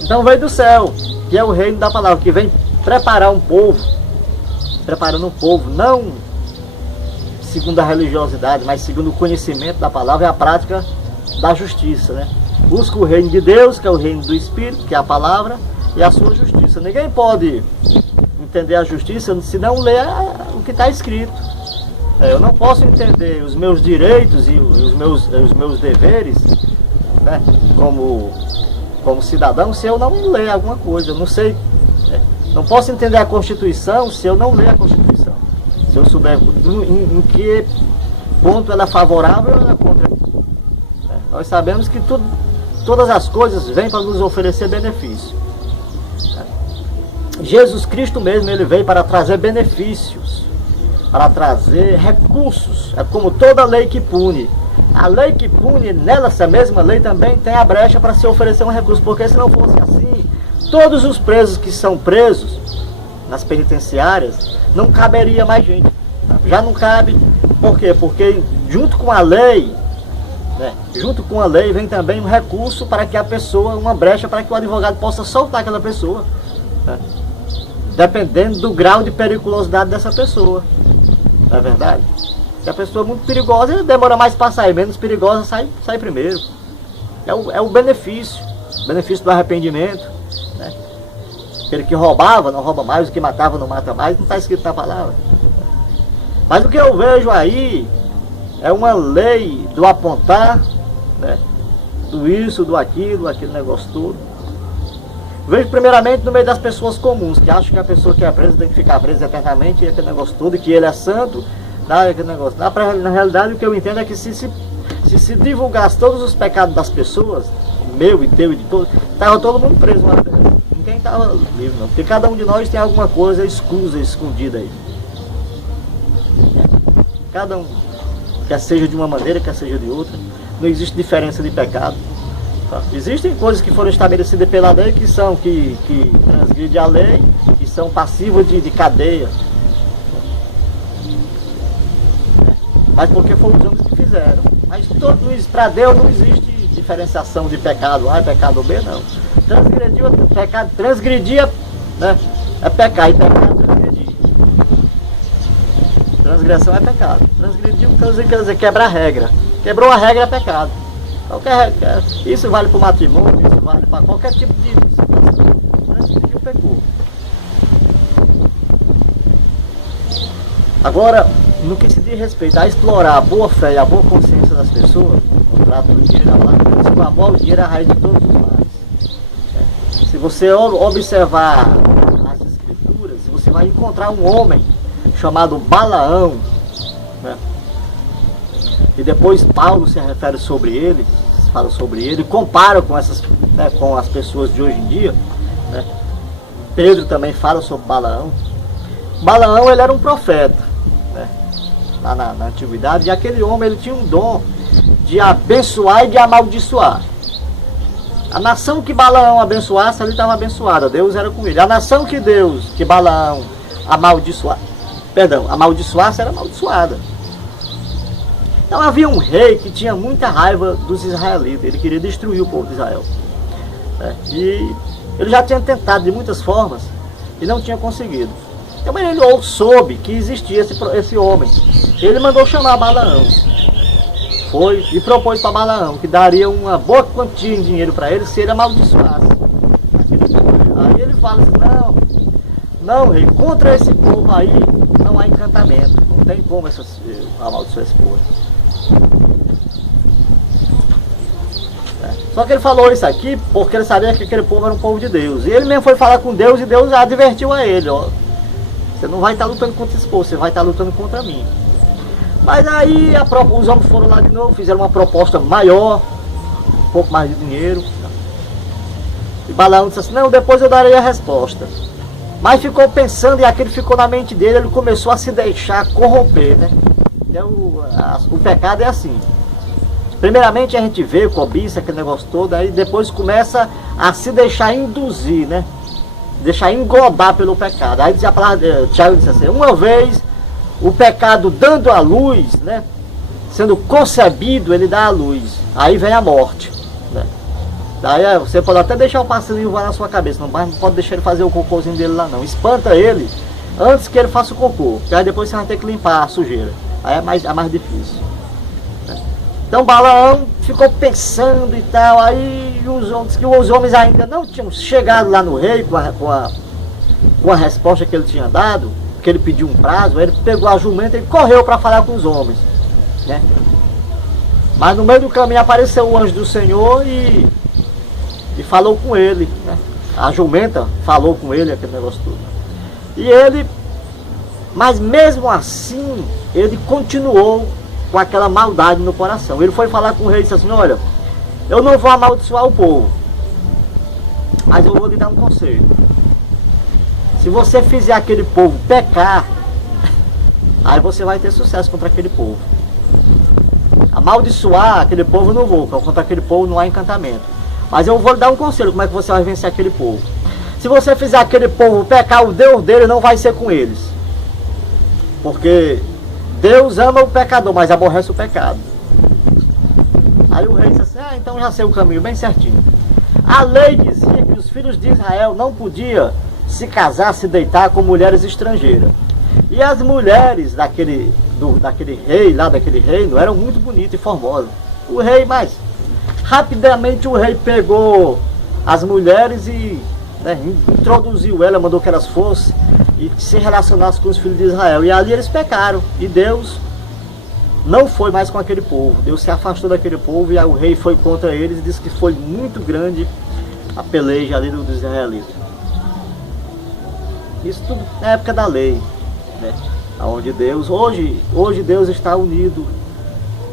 então veio do céu, que é o reino da palavra, que vem preparar um povo, preparando um povo, não segundo a religiosidade, mas segundo o conhecimento da palavra e a prática da justiça, né? Busca o reino de Deus, que é o reino do Espírito, que é a palavra, e a sua justiça. Ninguém pode entender a justiça se não ler o que está escrito. Eu não posso entender os meus direitos e os meus deveres, né, como cidadão, se eu não ler alguma coisa. Eu não sei, não posso entender a Constituição se eu não ler a Constituição. Se eu souber em que ponto ela é favorável ou ela é contra. Nós sabemos que todas as coisas vêm para nos oferecer benefício. Jesus Cristo mesmo, ele veio para trazer benefícios, para trazer recursos. É como toda lei que pune. a lei que pune, nela, essa mesma lei também tem a brecha para se oferecer um recurso, porque se não fosse assim, todos os presos que são presos nas penitenciárias, não caberia mais gente. Já não cabe, por quê? Porque junto com a lei, né, junto com a lei vem também um recurso para que a pessoa, uma brecha para que o advogado possa soltar aquela pessoa, né, dependendo do grau de periculosidade dessa pessoa, não é verdade? Se a pessoa é muito perigosa, demora mais para sair, menos perigosa sai primeiro. É o benefício do arrependimento, né? Aquele que roubava não rouba mais, o que matava não mata mais, não está escrito na palavra. Mas o que eu vejo aí é uma lei do apontar, né, do isso, do aquilo, aquele negócio todo. Vejo primeiramente no meio das pessoas comuns, que acham que a pessoa que é presa tem que ficar presa eternamente, e aquele negócio todo, e que ele é santo, aquele negócio. Na realidade, o que eu entendo é que se divulgasse todos os pecados das pessoas, meu e teu e de todos, estava todo mundo preso lá dentro. Ninguém estava livre não, porque cada um de nós tem alguma coisa escusa, escondida aí. Cada um, quer seja de uma maneira, quer seja de outra, não existe diferença de pecado. Tá? Existem coisas que foram estabelecidas pela lei que transgridem a lei, que são passivas de cadeia. Mas porque foram os homens que fizeram. Mas para Deus não existe diferenciação de pecado A é pecado B, não. Transgredia, né, é pecar, e pecado transgredir. Transgressão é pecado. Transgrediu quer dizer quebrar a regra. Quebrou a regra é pecado. Isso vale para o matrimônio, isso vale para qualquer tipo de situação. Transgrediu, pecou. Agora, no que se diz respeito a explorar a boa fé e a boa consciência das pessoas, o trato do dinheiro, o amor, o dinheiro é a raiz de todos os males. Se você observar as escrituras, você vai encontrar um homem chamado Balaão, né? E depois Paulo se refere sobre ele, fala sobre ele, compara com essas, né, com as pessoas de hoje em dia, né? Pedro também fala sobre Balaão. Balaão, ele era um profeta, né, lá na antiguidade, e aquele homem, ele tinha um dom de abençoar e de amaldiçoar. A nação que Balaão abençoasse, ele estava abençoada, Deus era com ele. A nação que Balaão amaldiçoasse, era amaldiçoada. Então havia um rei que tinha muita raiva dos israelitas, ele queria destruir o povo de Israel. E ele já tinha tentado de muitas formas e não tinha conseguido. Então ele soube que existia esse homem. Ele mandou chamar Balaão. Foi e propôs para Balaão que daria uma boa quantia em dinheiro para ele se ele amaldiçoasse. Aí ele fala assim, não rei, contra esse povo aí não há encantamento, não tem como amaldiçoar esse povo. Só que ele falou isso aqui porque ele sabia que aquele povo era um povo de Deus. E ele mesmo foi falar com Deus e Deus advertiu a ele, ó, você não vai estar lutando contra esse povo, você vai estar lutando contra mim. Mas aí os homens foram lá de novo, fizeram uma proposta maior, um pouco mais de dinheiro. E Balaão disse assim, não, depois eu darei a resposta. Mas ficou pensando e aquilo ficou na mente dele, ele começou a se deixar corromper, né? O pecado é assim. Primeiramente a gente vê cobiça, aquele negócio todo, aí depois começa a se deixar induzir, né? Deixar englobar pelo pecado. Aí a palavra, Tiago disse assim, uma vez o pecado dando a luz, né? Sendo concebido, ele dá a luz. Aí vem a morte, né? Daí você pode até deixar o passarinho voar na sua cabeça, mas não pode deixar ele fazer o cocôzinho dele lá não. Espanta ele antes que ele faça o cocô, que aí depois você vai ter que limpar a sujeira. Aí é mais difícil. Então Balaão ficou pensando e tal, aí os homens ainda não tinham chegado lá no rei com a resposta que ele tinha dado, que ele pediu um prazo, aí ele pegou a jumenta e correu para falar com os homens, né? Mas no meio do caminho apareceu o anjo do Senhor e falou com ele, né? A jumenta falou com ele, aquele negócio todo. Mas mesmo assim, ele continuou com aquela maldade no coração. Ele foi falar com o rei e disse assim, olha, eu não vou amaldiçoar o povo, mas eu vou lhe dar um conselho. Se você fizer aquele povo pecar, aí você vai ter sucesso contra aquele povo. amaldiçoar aquele povo eu não vou, porque contra aquele povo não há encantamento. Mas eu vou lhe dar um conselho, como é que você vai vencer aquele povo. Se você fizer aquele povo pecar, o Deus dele não vai ser com eles. Porque Deus ama o pecador, mas aborrece o pecado. Aí o rei disse assim, então já sei o caminho bem certinho. A lei dizia que os filhos de Israel não podiam se casar, se deitar com mulheres estrangeiras. E as mulheres daquele rei, lá daquele reino, eram muito bonitas e formosas. O rei, mas rapidamente o rei pegou as mulheres e introduziu ela, mandou que elas fossem e se relacionassem com os filhos de Israel. E ali eles pecaram. E Deus não foi mais com aquele povo. Deus se afastou daquele povo e o rei foi contra eles e disse que foi muito grande a peleja ali dos israelitas. Isso tudo na época da lei, né? Onde Deus, hoje Deus está unido.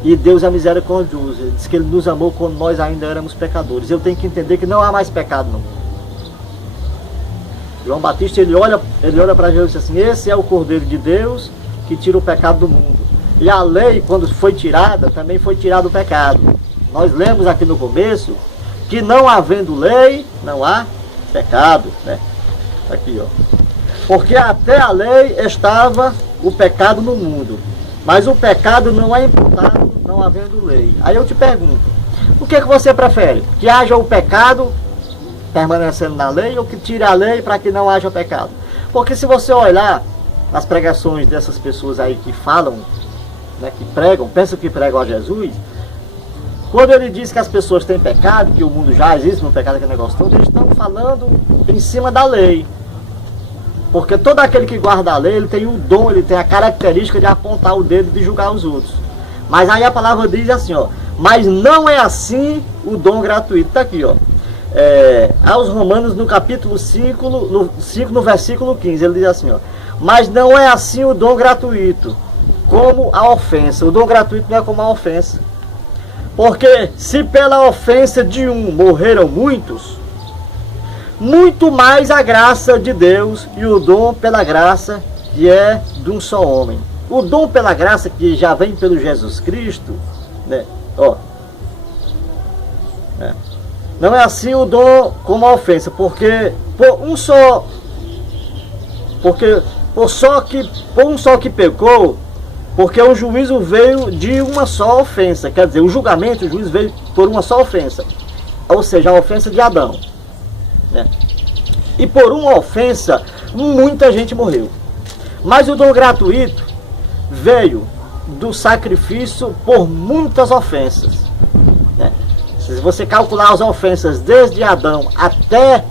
E Deus é misericordioso. Ele diz que Ele nos amou quando nós ainda éramos pecadores. Eu tenho que entender que não há mais pecado no mundo. João Batista, ele olha para Jesus e diz assim, esse é o Cordeiro de Deus que tira o pecado do mundo. E a lei, quando foi tirada, também foi tirado o pecado. Nós lemos aqui no começo que não havendo lei, não há pecado, né? Aqui, ó. Porque até a lei estava o pecado no mundo. Mas o pecado não é imputado não havendo lei. Aí eu te pergunto, o que você prefere? Que haja o pecado permanecendo na lei ou que tire a lei para que não haja pecado? Porque se você olhar as pregações dessas pessoas aí que falam, né, que pregam, pensam que pregam a Jesus, quando ele diz que as pessoas têm pecado, que o mundo já existe no pecado, aquele negócio todo, eles estão falando em cima da lei. Porque todo aquele que guarda a lei, ele tem o dom, ele tem a característica de apontar o dedo e de julgar os outros. Mas aí a palavra diz assim, ó, mas não é assim o dom gratuito. Está aqui, ó. Aos Romanos, no capítulo 5, no versículo 15, ele diz assim, ó, mas não é assim o dom gratuito, como a ofensa. O dom gratuito não é como a ofensa. Porque se pela ofensa de um morreram muitos, muito mais a graça de Deus e o dom pela graça que é de um só homem. O dom pela graça que já vem pelo Jesus Cristo, né? Ó, não é assim o dom como a ofensa, porque por um só que pecou, porque o juízo veio de uma só ofensa, quer dizer, o julgamento, o juízo veio por uma só ofensa, ou seja, a ofensa de Adão, né? E por uma ofensa, muita gente morreu. Mas o dom gratuito veio do sacrifício por muitas ofensas, né? Se você calcular as ofensas desde Adão até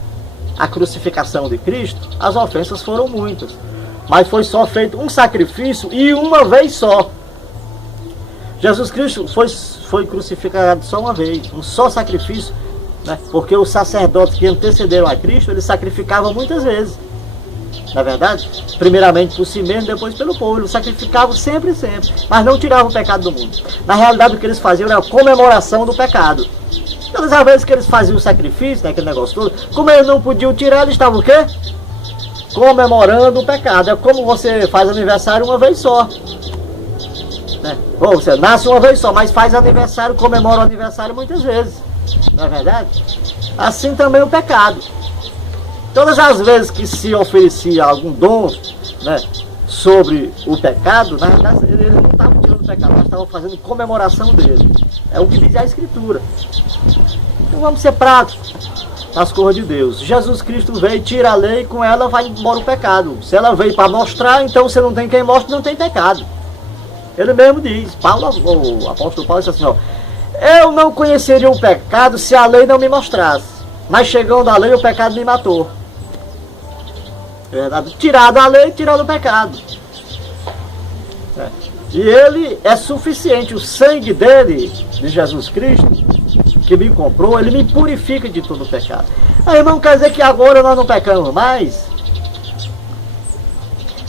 a crucificação de Cristo, as ofensas foram muitas. Mas foi só feito um sacrifício e uma vez só. Jesus Cristo foi crucificado só uma vez, um só sacrifício, né? Porque os sacerdotes que antecederam a Cristo, eles sacrificavam muitas vezes. Na verdade, primeiramente por si mesmo, depois pelo povo. Eles sacrificavam sempre, mas não tiravam o pecado do mundo. Na realidade, o que eles faziam era a comemoração do pecado. Todas as vezes que eles faziam o sacrifício, né, aquele negócio todo, como eles não podiam tirar, eles estavam o quê? Comemorando o pecado. É como você faz aniversário uma vez só, né? Ou você nasce uma vez só, mas faz aniversário, comemora o aniversário muitas vezes. Não é verdade? Assim também o pecado. Todas as vezes que se oferecia algum dom, né, sobre o pecado, na verdade eles não estavam tirando o pecado, mas estavam fazendo comemoração dele. É o que diz a Escritura. Então vamos ser práticos nas coisas de Deus. Jesus Cristo veio, tira a lei, com ela vai embora o pecado. Se ela veio para mostrar, então você não tem quem mostre, não tem pecado. Ele mesmo diz, o apóstolo Paulo disse assim, ó, eu não conheceria o pecado se a lei não me mostrasse, mas chegando a lei o pecado me matou. Verdade? Tirado a lei, tirado o pecado. E ele é suficiente, o sangue dele, de Jesus Cristo, que me comprou, ele me purifica de todo o pecado. Aí, irmão, quer dizer que agora nós não pecamos mais?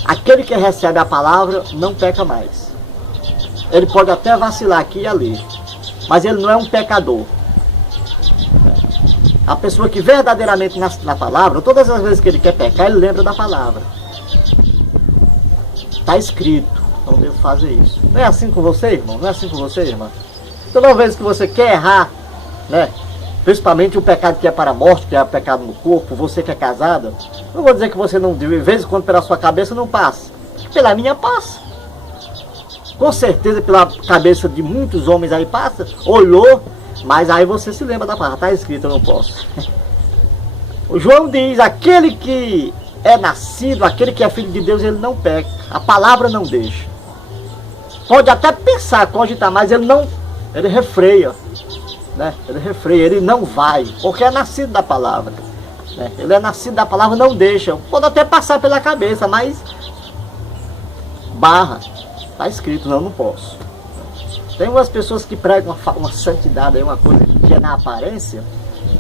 Aquele que recebe a palavra não peca mais. Ele pode até vacilar aqui e ali, mas ele não é um pecador. A pessoa que verdadeiramente nasce na palavra, todas as vezes que ele quer pecar, ele lembra da palavra. Está escrito. não devo fazer isso. Não é assim com você, irmão? Não é assim com você, irmã? Toda vez que você quer errar, né? Principalmente o pecado que é para a morte, que é o pecado no corpo, você que é casada, não vou dizer que você não, de vez em quando pela sua cabeça não passa. Pela minha passa. Com certeza pela cabeça de muitos homens aí passa, olhou, mas aí você se lembra da palavra, está escrito, eu não posso. O João diz, aquele que é nascido, aquele que é filho de Deus, ele não peca. A palavra não deixa. Pode até pensar, cogitar, mas ele não, ele refreia. Né? Ele refreia, ele não vai, porque é nascido da palavra. Né? Ele é nascido da palavra, não deixa. Pode até passar pela cabeça, mas barra. Está escrito, não posso. Tem umas pessoas que pregam uma santidade, uma coisa que é na aparência,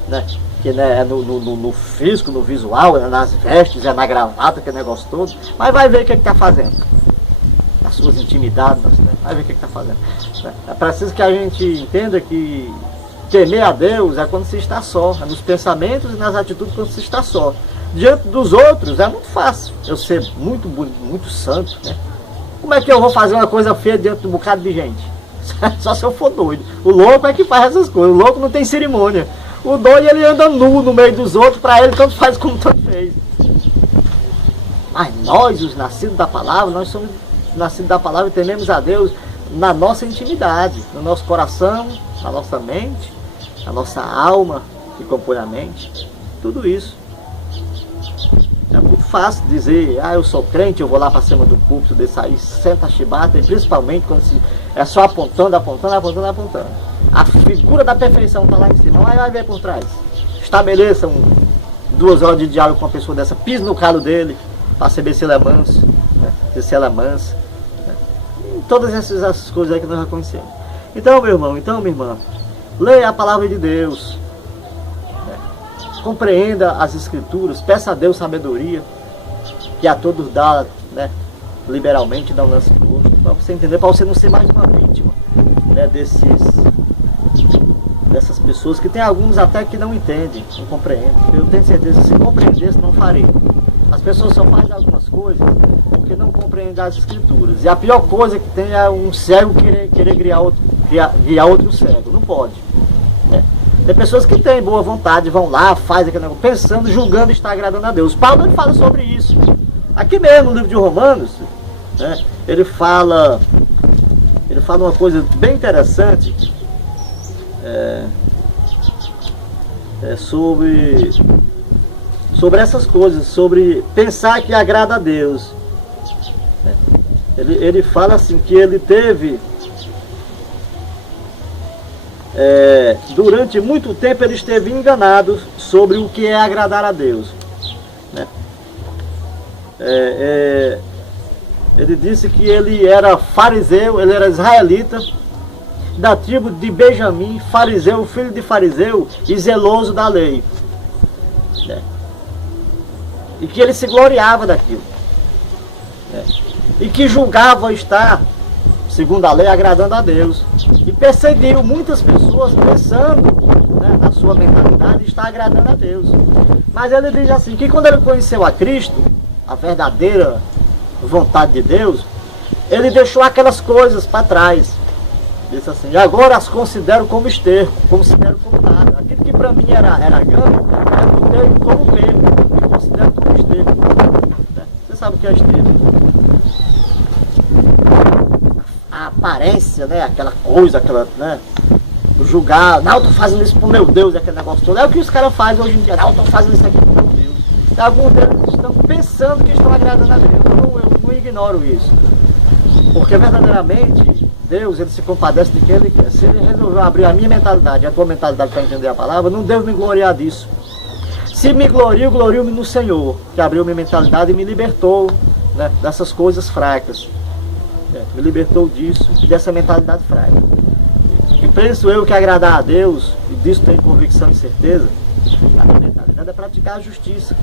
né? Que né, é no físico, no visual, é nas vestes, é na gravata, que é negócio todo, mas vai ver o que está fazendo. Nas suas intimidades, né? Vai ver o que está fazendo. É preciso que a gente entenda que temer a Deus é quando se está só, é nos pensamentos e nas atitudes quando se está só. Diante dos outros é muito fácil eu ser muito bonito, muito santo, né? Como é que eu vou fazer uma coisa feia diante de um bocado de gente? Só se eu for doido. O louco é que faz essas coisas. O louco não tem cerimônia. O doido, ele anda nu no meio dos outros. Para ele, tanto faz como tanto fez. Mas nós, os nascidos da palavra, nós somos nascidos da palavra e tememos a Deus na nossa intimidade, no nosso coração, na nossa mente, na nossa alma que compõe a mente. Tudo isso. É muito fácil dizer, eu sou crente, eu vou lá para cima do púlpito, desse aí, senta a chibata, e principalmente quando é só apontando. A figura da perfeição está lá em cima, mas vai ver por trás. Estabeleça 2 horas de diálogo com uma pessoa dessa, pise no calo dele, para saber se ele é manso, né? Se ela é mansa. Né? E todas essas coisas aí que nós já conhecemos. Então, meu irmão, minha irmã, leia a palavra de Deus. Compreenda as escrituras, peça a Deus sabedoria, que a todos dá, né, liberalmente, dá um lance do outro, para você entender, para você não ser mais uma vítima, né, dessas pessoas, que tem alguns até que não entendem, não compreendem. Eu tenho certeza que se compreendesse, não faria. As pessoas só fazem algumas coisas porque não compreendem as escrituras. E a pior coisa que tem é um cego querer guiar outro cego. Não pode. Né? Tem pessoas que têm boa vontade, vão lá, fazem aquele negócio, pensando, julgando, está agradando a Deus. Paulo fala sobre isso. Aqui mesmo, no livro de Romanos, né, ele fala uma coisa bem interessante sobre essas coisas, sobre pensar que agrada a Deus. Ele fala assim, que ele teve... durante muito tempo ele esteve enganado sobre o que é agradar a Deus, né? Ele disse que ele era fariseu, ele era israelita, da tribo de Benjamim, fariseu, filho de fariseu e zeloso da lei, né? E que ele se gloriava daquilo, né? E que julgava estar, segundo a lei, agradando a Deus. E perseguiu muitas pessoas pensando, né, na sua mentalidade, estar agradando a Deus. Mas ele diz assim, que quando ele conheceu a Cristo, a verdadeira vontade de Deus, ele deixou aquelas coisas para trás. Disse assim, e agora as considero como esterco, considero como nada. Aquilo que para mim era ganho, eu tenho como perco, e considero como esterco. Você sabe o que é esterco? A aparência, né? Aquela coisa, né? Julgar, não, eu tô fazendo isso pro meu Deus, aquele negócio todo. É o que os caras fazem hoje em dia, não, eu tô fazendo isso aqui pro meu Deus. E alguns deles estão pensando que estão agradando a Deus. Eu não ignoro isso. Porque verdadeiramente, Deus, ele se compadece de quem ele quer. Se ele resolveu abrir a minha mentalidade, a tua mentalidade para entender a palavra, não devo me gloriar disso. Se me glorio-me no Senhor, que abriu minha mentalidade e me libertou, né, dessas coisas fracas. Me libertou disso e dessa mentalidade fraca. E penso eu que agradar a Deus, e disso tenho convicção e certeza, a mentalidade é praticar a justiça.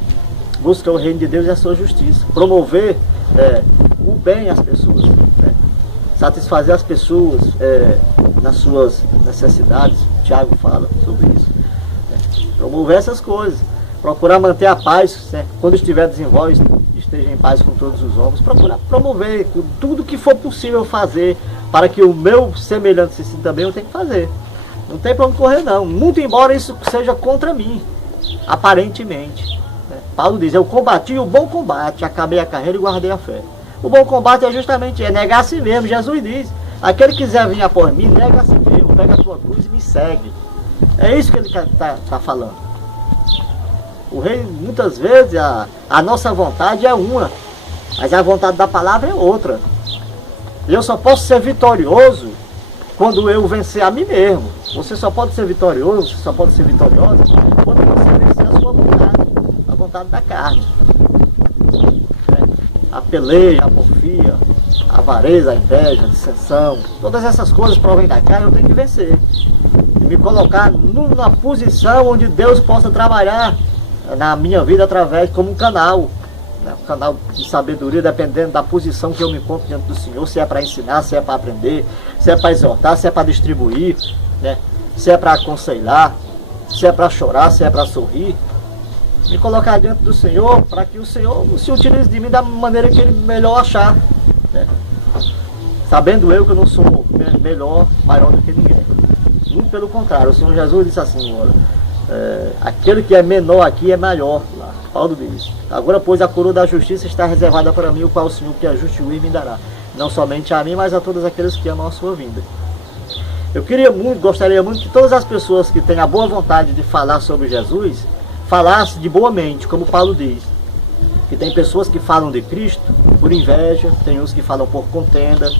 Busca o reino de Deus e a sua justiça. Promover o bem às pessoas. Né? Satisfazer as pessoas nas suas necessidades. Tiago fala sobre isso. Promover essas coisas. Procurar manter a paz, né? Quando estiver em vós, esteja em paz com todos os homens. Procurar promover tudo que for possível fazer para que o meu semelhante se sinta bem, eu tenho que fazer. Não tem para onde correr não, muito embora isso seja contra mim, aparentemente. Paulo diz, eu combati o bom combate, acabei a carreira e guardei a fé. O bom combate é justamente negar a si mesmo. Jesus diz, aquele que quiser vir após mim, nega a si mesmo, pega a tua cruz e me segue. É isso que ele está falando. O rei, muitas vezes, a nossa vontade é uma, mas a vontade da palavra é outra. Eu só posso ser vitorioso quando eu vencer a mim mesmo. Você só pode ser vitorioso, você só pode ser vitoriosa quando você vencer a sua vontade, a vontade da carne. A peleja, a porfia, a avareza, a inveja, a dissensão, todas essas coisas provém da carne, eu tenho que vencer. E me colocar numa posição onde Deus possa trabalhar na minha vida através como um canal. Um canal de sabedoria, dependendo da posição que eu me encontro diante do Senhor, se é para ensinar, se é para aprender, se é para exortar, se é para distribuir, né? Se é para aconselhar, se é para chorar, se é para sorrir. Me colocar diante do Senhor para que o Senhor se utilize de mim da maneira que Ele melhor achar, né? Sabendo eu que eu não sou melhor, maior do que ninguém. Muito pelo contrário, o Senhor Jesus disse assim, olha, aquele que é menor aqui é maior lá. Paulo diz, agora pois a coroa da justiça está reservada para mim, o qual o Senhor que é justo e me dará, não somente a mim, mas a todos aqueles que amam a sua vinda. Eu gostaria muito que todas as pessoas que têm a boa vontade de falar sobre Jesus, falassem de boa mente, como Paulo diz, que tem pessoas que falam de Cristo por inveja, tem uns que falam por contenda,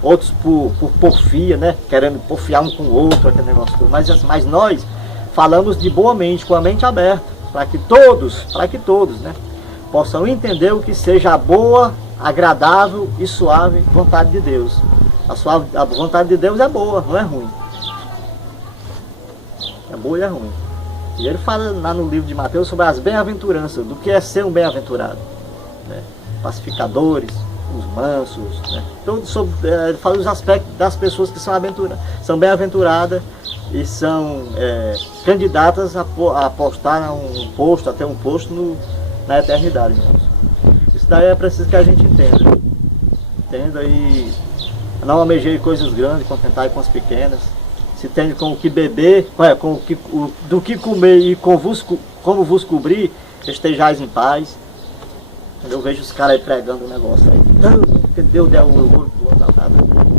outros por porfia, né, querendo porfiar um com o outro, aquele negócio todo. Mas nós falamos de boa mente, com a mente aberta, para que todos, né, possam entender o que seja a boa, agradável e suave vontade de Deus. A vontade de Deus é boa, não é ruim. É boa e é ruim. E ele fala lá no livro de Mateus sobre as bem-aventuranças, do que é ser um bem-aventurado, né? Pacificadores, os mansos, né? Ele fala dos aspectos das pessoas que são bem-aventuradas e são candidatas a postar a ter um posto na eternidade, irmãos. Isso daí é preciso que a gente entenda e não almejei coisas grandes, contentar com as pequenas. Se tem com o que beber, do que comer e como vos cobrir, estejais em paz. Eu vejo os caras aí pregando o negócio aí. Não, porque Deus deu o ouro do outro lado,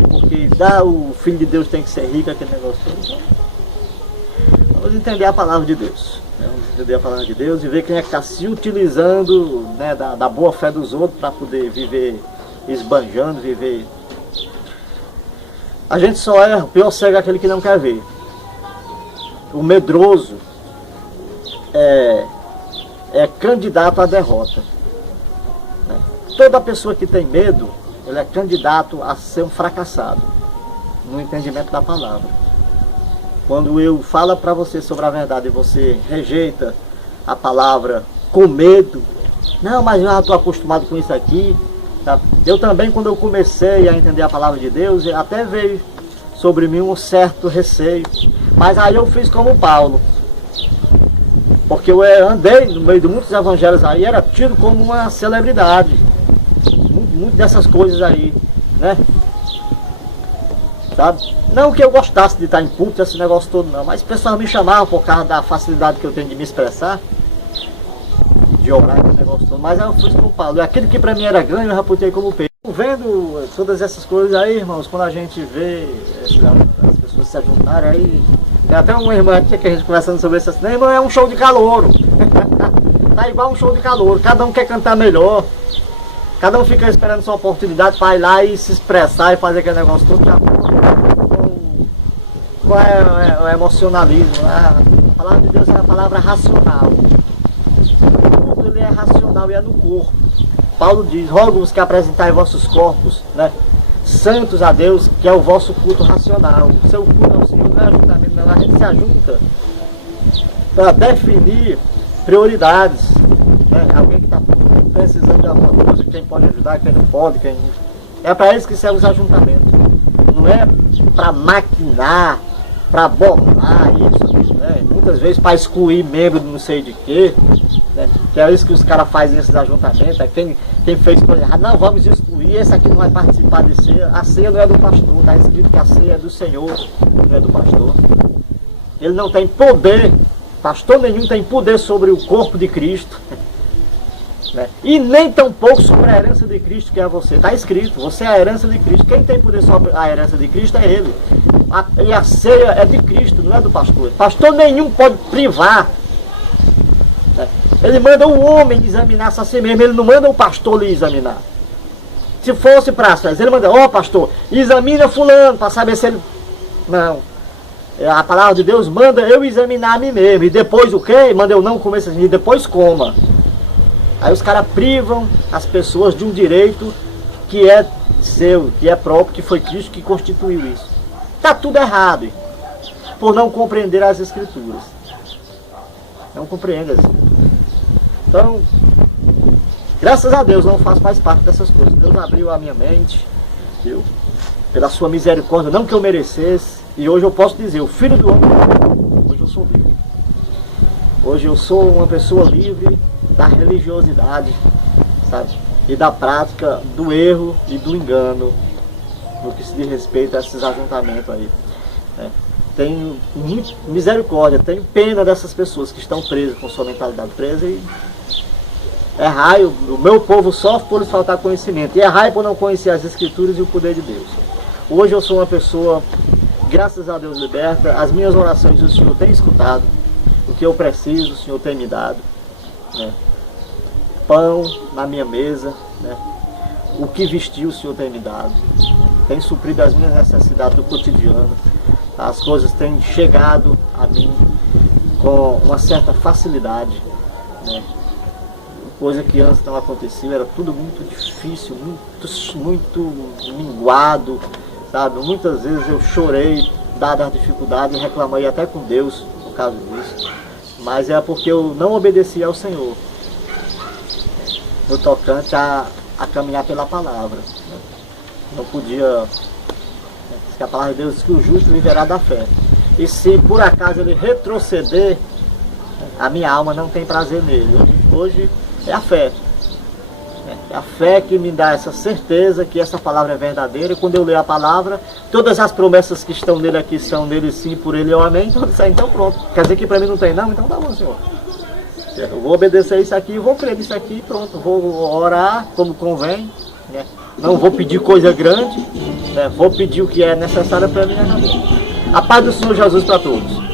porque o Filho de Deus tem que ser rico, aquele negócio todo. Vamos entender a palavra de Deus. Vamos entender a palavra de Deus e ver quem é que está se utilizando, né, da boa fé dos outros para poder viver esbanjando, viver. A gente só é o pior cego aquele que não quer ver. O medroso é candidato à derrota. Né? Toda pessoa que tem medo, ele é candidato a ser um fracassado no entendimento da palavra. Quando eu falo para você sobre a verdade e você rejeita a palavra com medo, não, mas eu já estou acostumado com isso aqui. Eu também, quando eu comecei a entender a palavra de Deus, até veio sobre mim um certo receio. Mas aí eu fiz como Paulo. Porque eu andei no meio de muitos evangelhos aí, era tido como uma celebridade. Muito dessas coisas aí, né? Sabe? Não que eu gostasse de estar em púlpito, esse negócio todo não. Mas pessoas me chamavam por causa da facilidade que eu tenho de me expressar. De orar, esse negócio todo, mas eu fui como Paulo. Aquilo que para mim era grande, eu reputei como peixe. Vendo todas essas coisas aí, irmãos, quando a gente vê as pessoas se juntarem aí, tem até uma irmã aqui que a gente conversando sobre isso, assim, irmão, é um show de calouro. Tá igual um show de calouro, cada um quer cantar melhor, cada um fica esperando sua oportunidade para ir lá e se expressar e fazer aquele negócio todo. Qual é o emocionalismo? A palavra de Deus é a palavra racional. Ele é racional e é no corpo. Paulo diz, rogo-vos que apresentai vossos corpos, né, santos a Deus, que é o vosso culto racional. O seu culto ao Senhor não é ajuntamento, não. A gente se ajunta para definir prioridades, né? Alguém que está precisando de alguma coisa, quem pode ajudar, quem não pode, é para isso que serve os ajuntamentos. Não é para maquinar, para bolar isso, né? Muitas vezes para excluir membro de não sei de quê, né? Que é isso que os caras fazem nesses ajuntamentos. É quem fez coisa errada, não, vamos excluir, esse aqui não vai participar de ceia. A ceia não é do pastor, está escrito que a ceia é do Senhor, não é do pastor. Ele não tem poder, pastor nenhum tem poder sobre o corpo de Cristo, né? E nem tampouco sobre a herança de Cristo, que é você. Está escrito, você é a herança de Cristo. Quem tem poder sobre a herança de Cristo é Ele. E a ceia é de Cristo, não é do pastor. Pastor nenhum pode privar. Ele manda o homem examinar-se a si mesmo, ele não manda o pastor lhe examinar. Se fosse para as festas, ele manda, ó pastor, examina fulano para saber se ele... Não. A palavra de Deus manda eu examinar a mim mesmo. E depois o quê? Manda eu não comer essas, e depois coma. Aí os caras privam as pessoas de um direito que é seu, que é próprio, que foi Cristo que constituiu isso. Está tudo errado, por não compreender as Escrituras. Não compreende as Escrituras. Então, graças a Deus, não faço mais parte dessas coisas. Deus abriu a minha mente, viu? Pela sua misericórdia, não que eu merecesse. E hoje eu posso dizer, o Filho do Homem, hoje eu sou livre. Hoje eu sou uma pessoa livre da religiosidade, sabe? E da prática do erro e do engano, no que se diz respeito a esses ajuntamentos aí. Né? Tenho misericórdia, tenho pena dessas pessoas que estão presas, com sua mentalidade presa, e é raio, o meu povo sofre por lhes faltar conhecimento, e é raio por não conhecer as Escrituras e o poder de Deus. Hoje eu sou uma pessoa, graças a Deus, liberta. As minhas orações o Senhor tem escutado, o que eu preciso o Senhor tem me dado, né? Pão na minha mesa, né? O que vestir o Senhor tem me dado, tem suprido as minhas necessidades do cotidiano. As coisas têm chegado a mim com uma certa facilidade, né? Coisa que antes não acontecia, era tudo muito difícil, muito minguado, sabe? Muitas vezes eu chorei, dada a dificuldade, e reclamei até com Deus por causa disso. Mas é porque eu não obedeci ao Senhor, no tocante a caminhar pela palavra, né? Não podia... que a palavra de Deus diz que o justo viverá da fé. E se por acaso ele retroceder, a minha alma não tem prazer nele. Hoje é a fé. É a fé que me dá essa certeza que essa palavra é verdadeira. E quando eu leio a palavra, todas as promessas que estão nele aqui são dele sim, por ele eu amém. Então pronto. Quer dizer que para mim não tem não? Então tá bom, Senhor. Eu vou obedecer isso aqui, vou crer nisso aqui, pronto. Vou orar como convém, né? Não vou pedir coisa grande, né? Vou pedir o que é necessário para mim. A paz do Senhor Jesus para todos.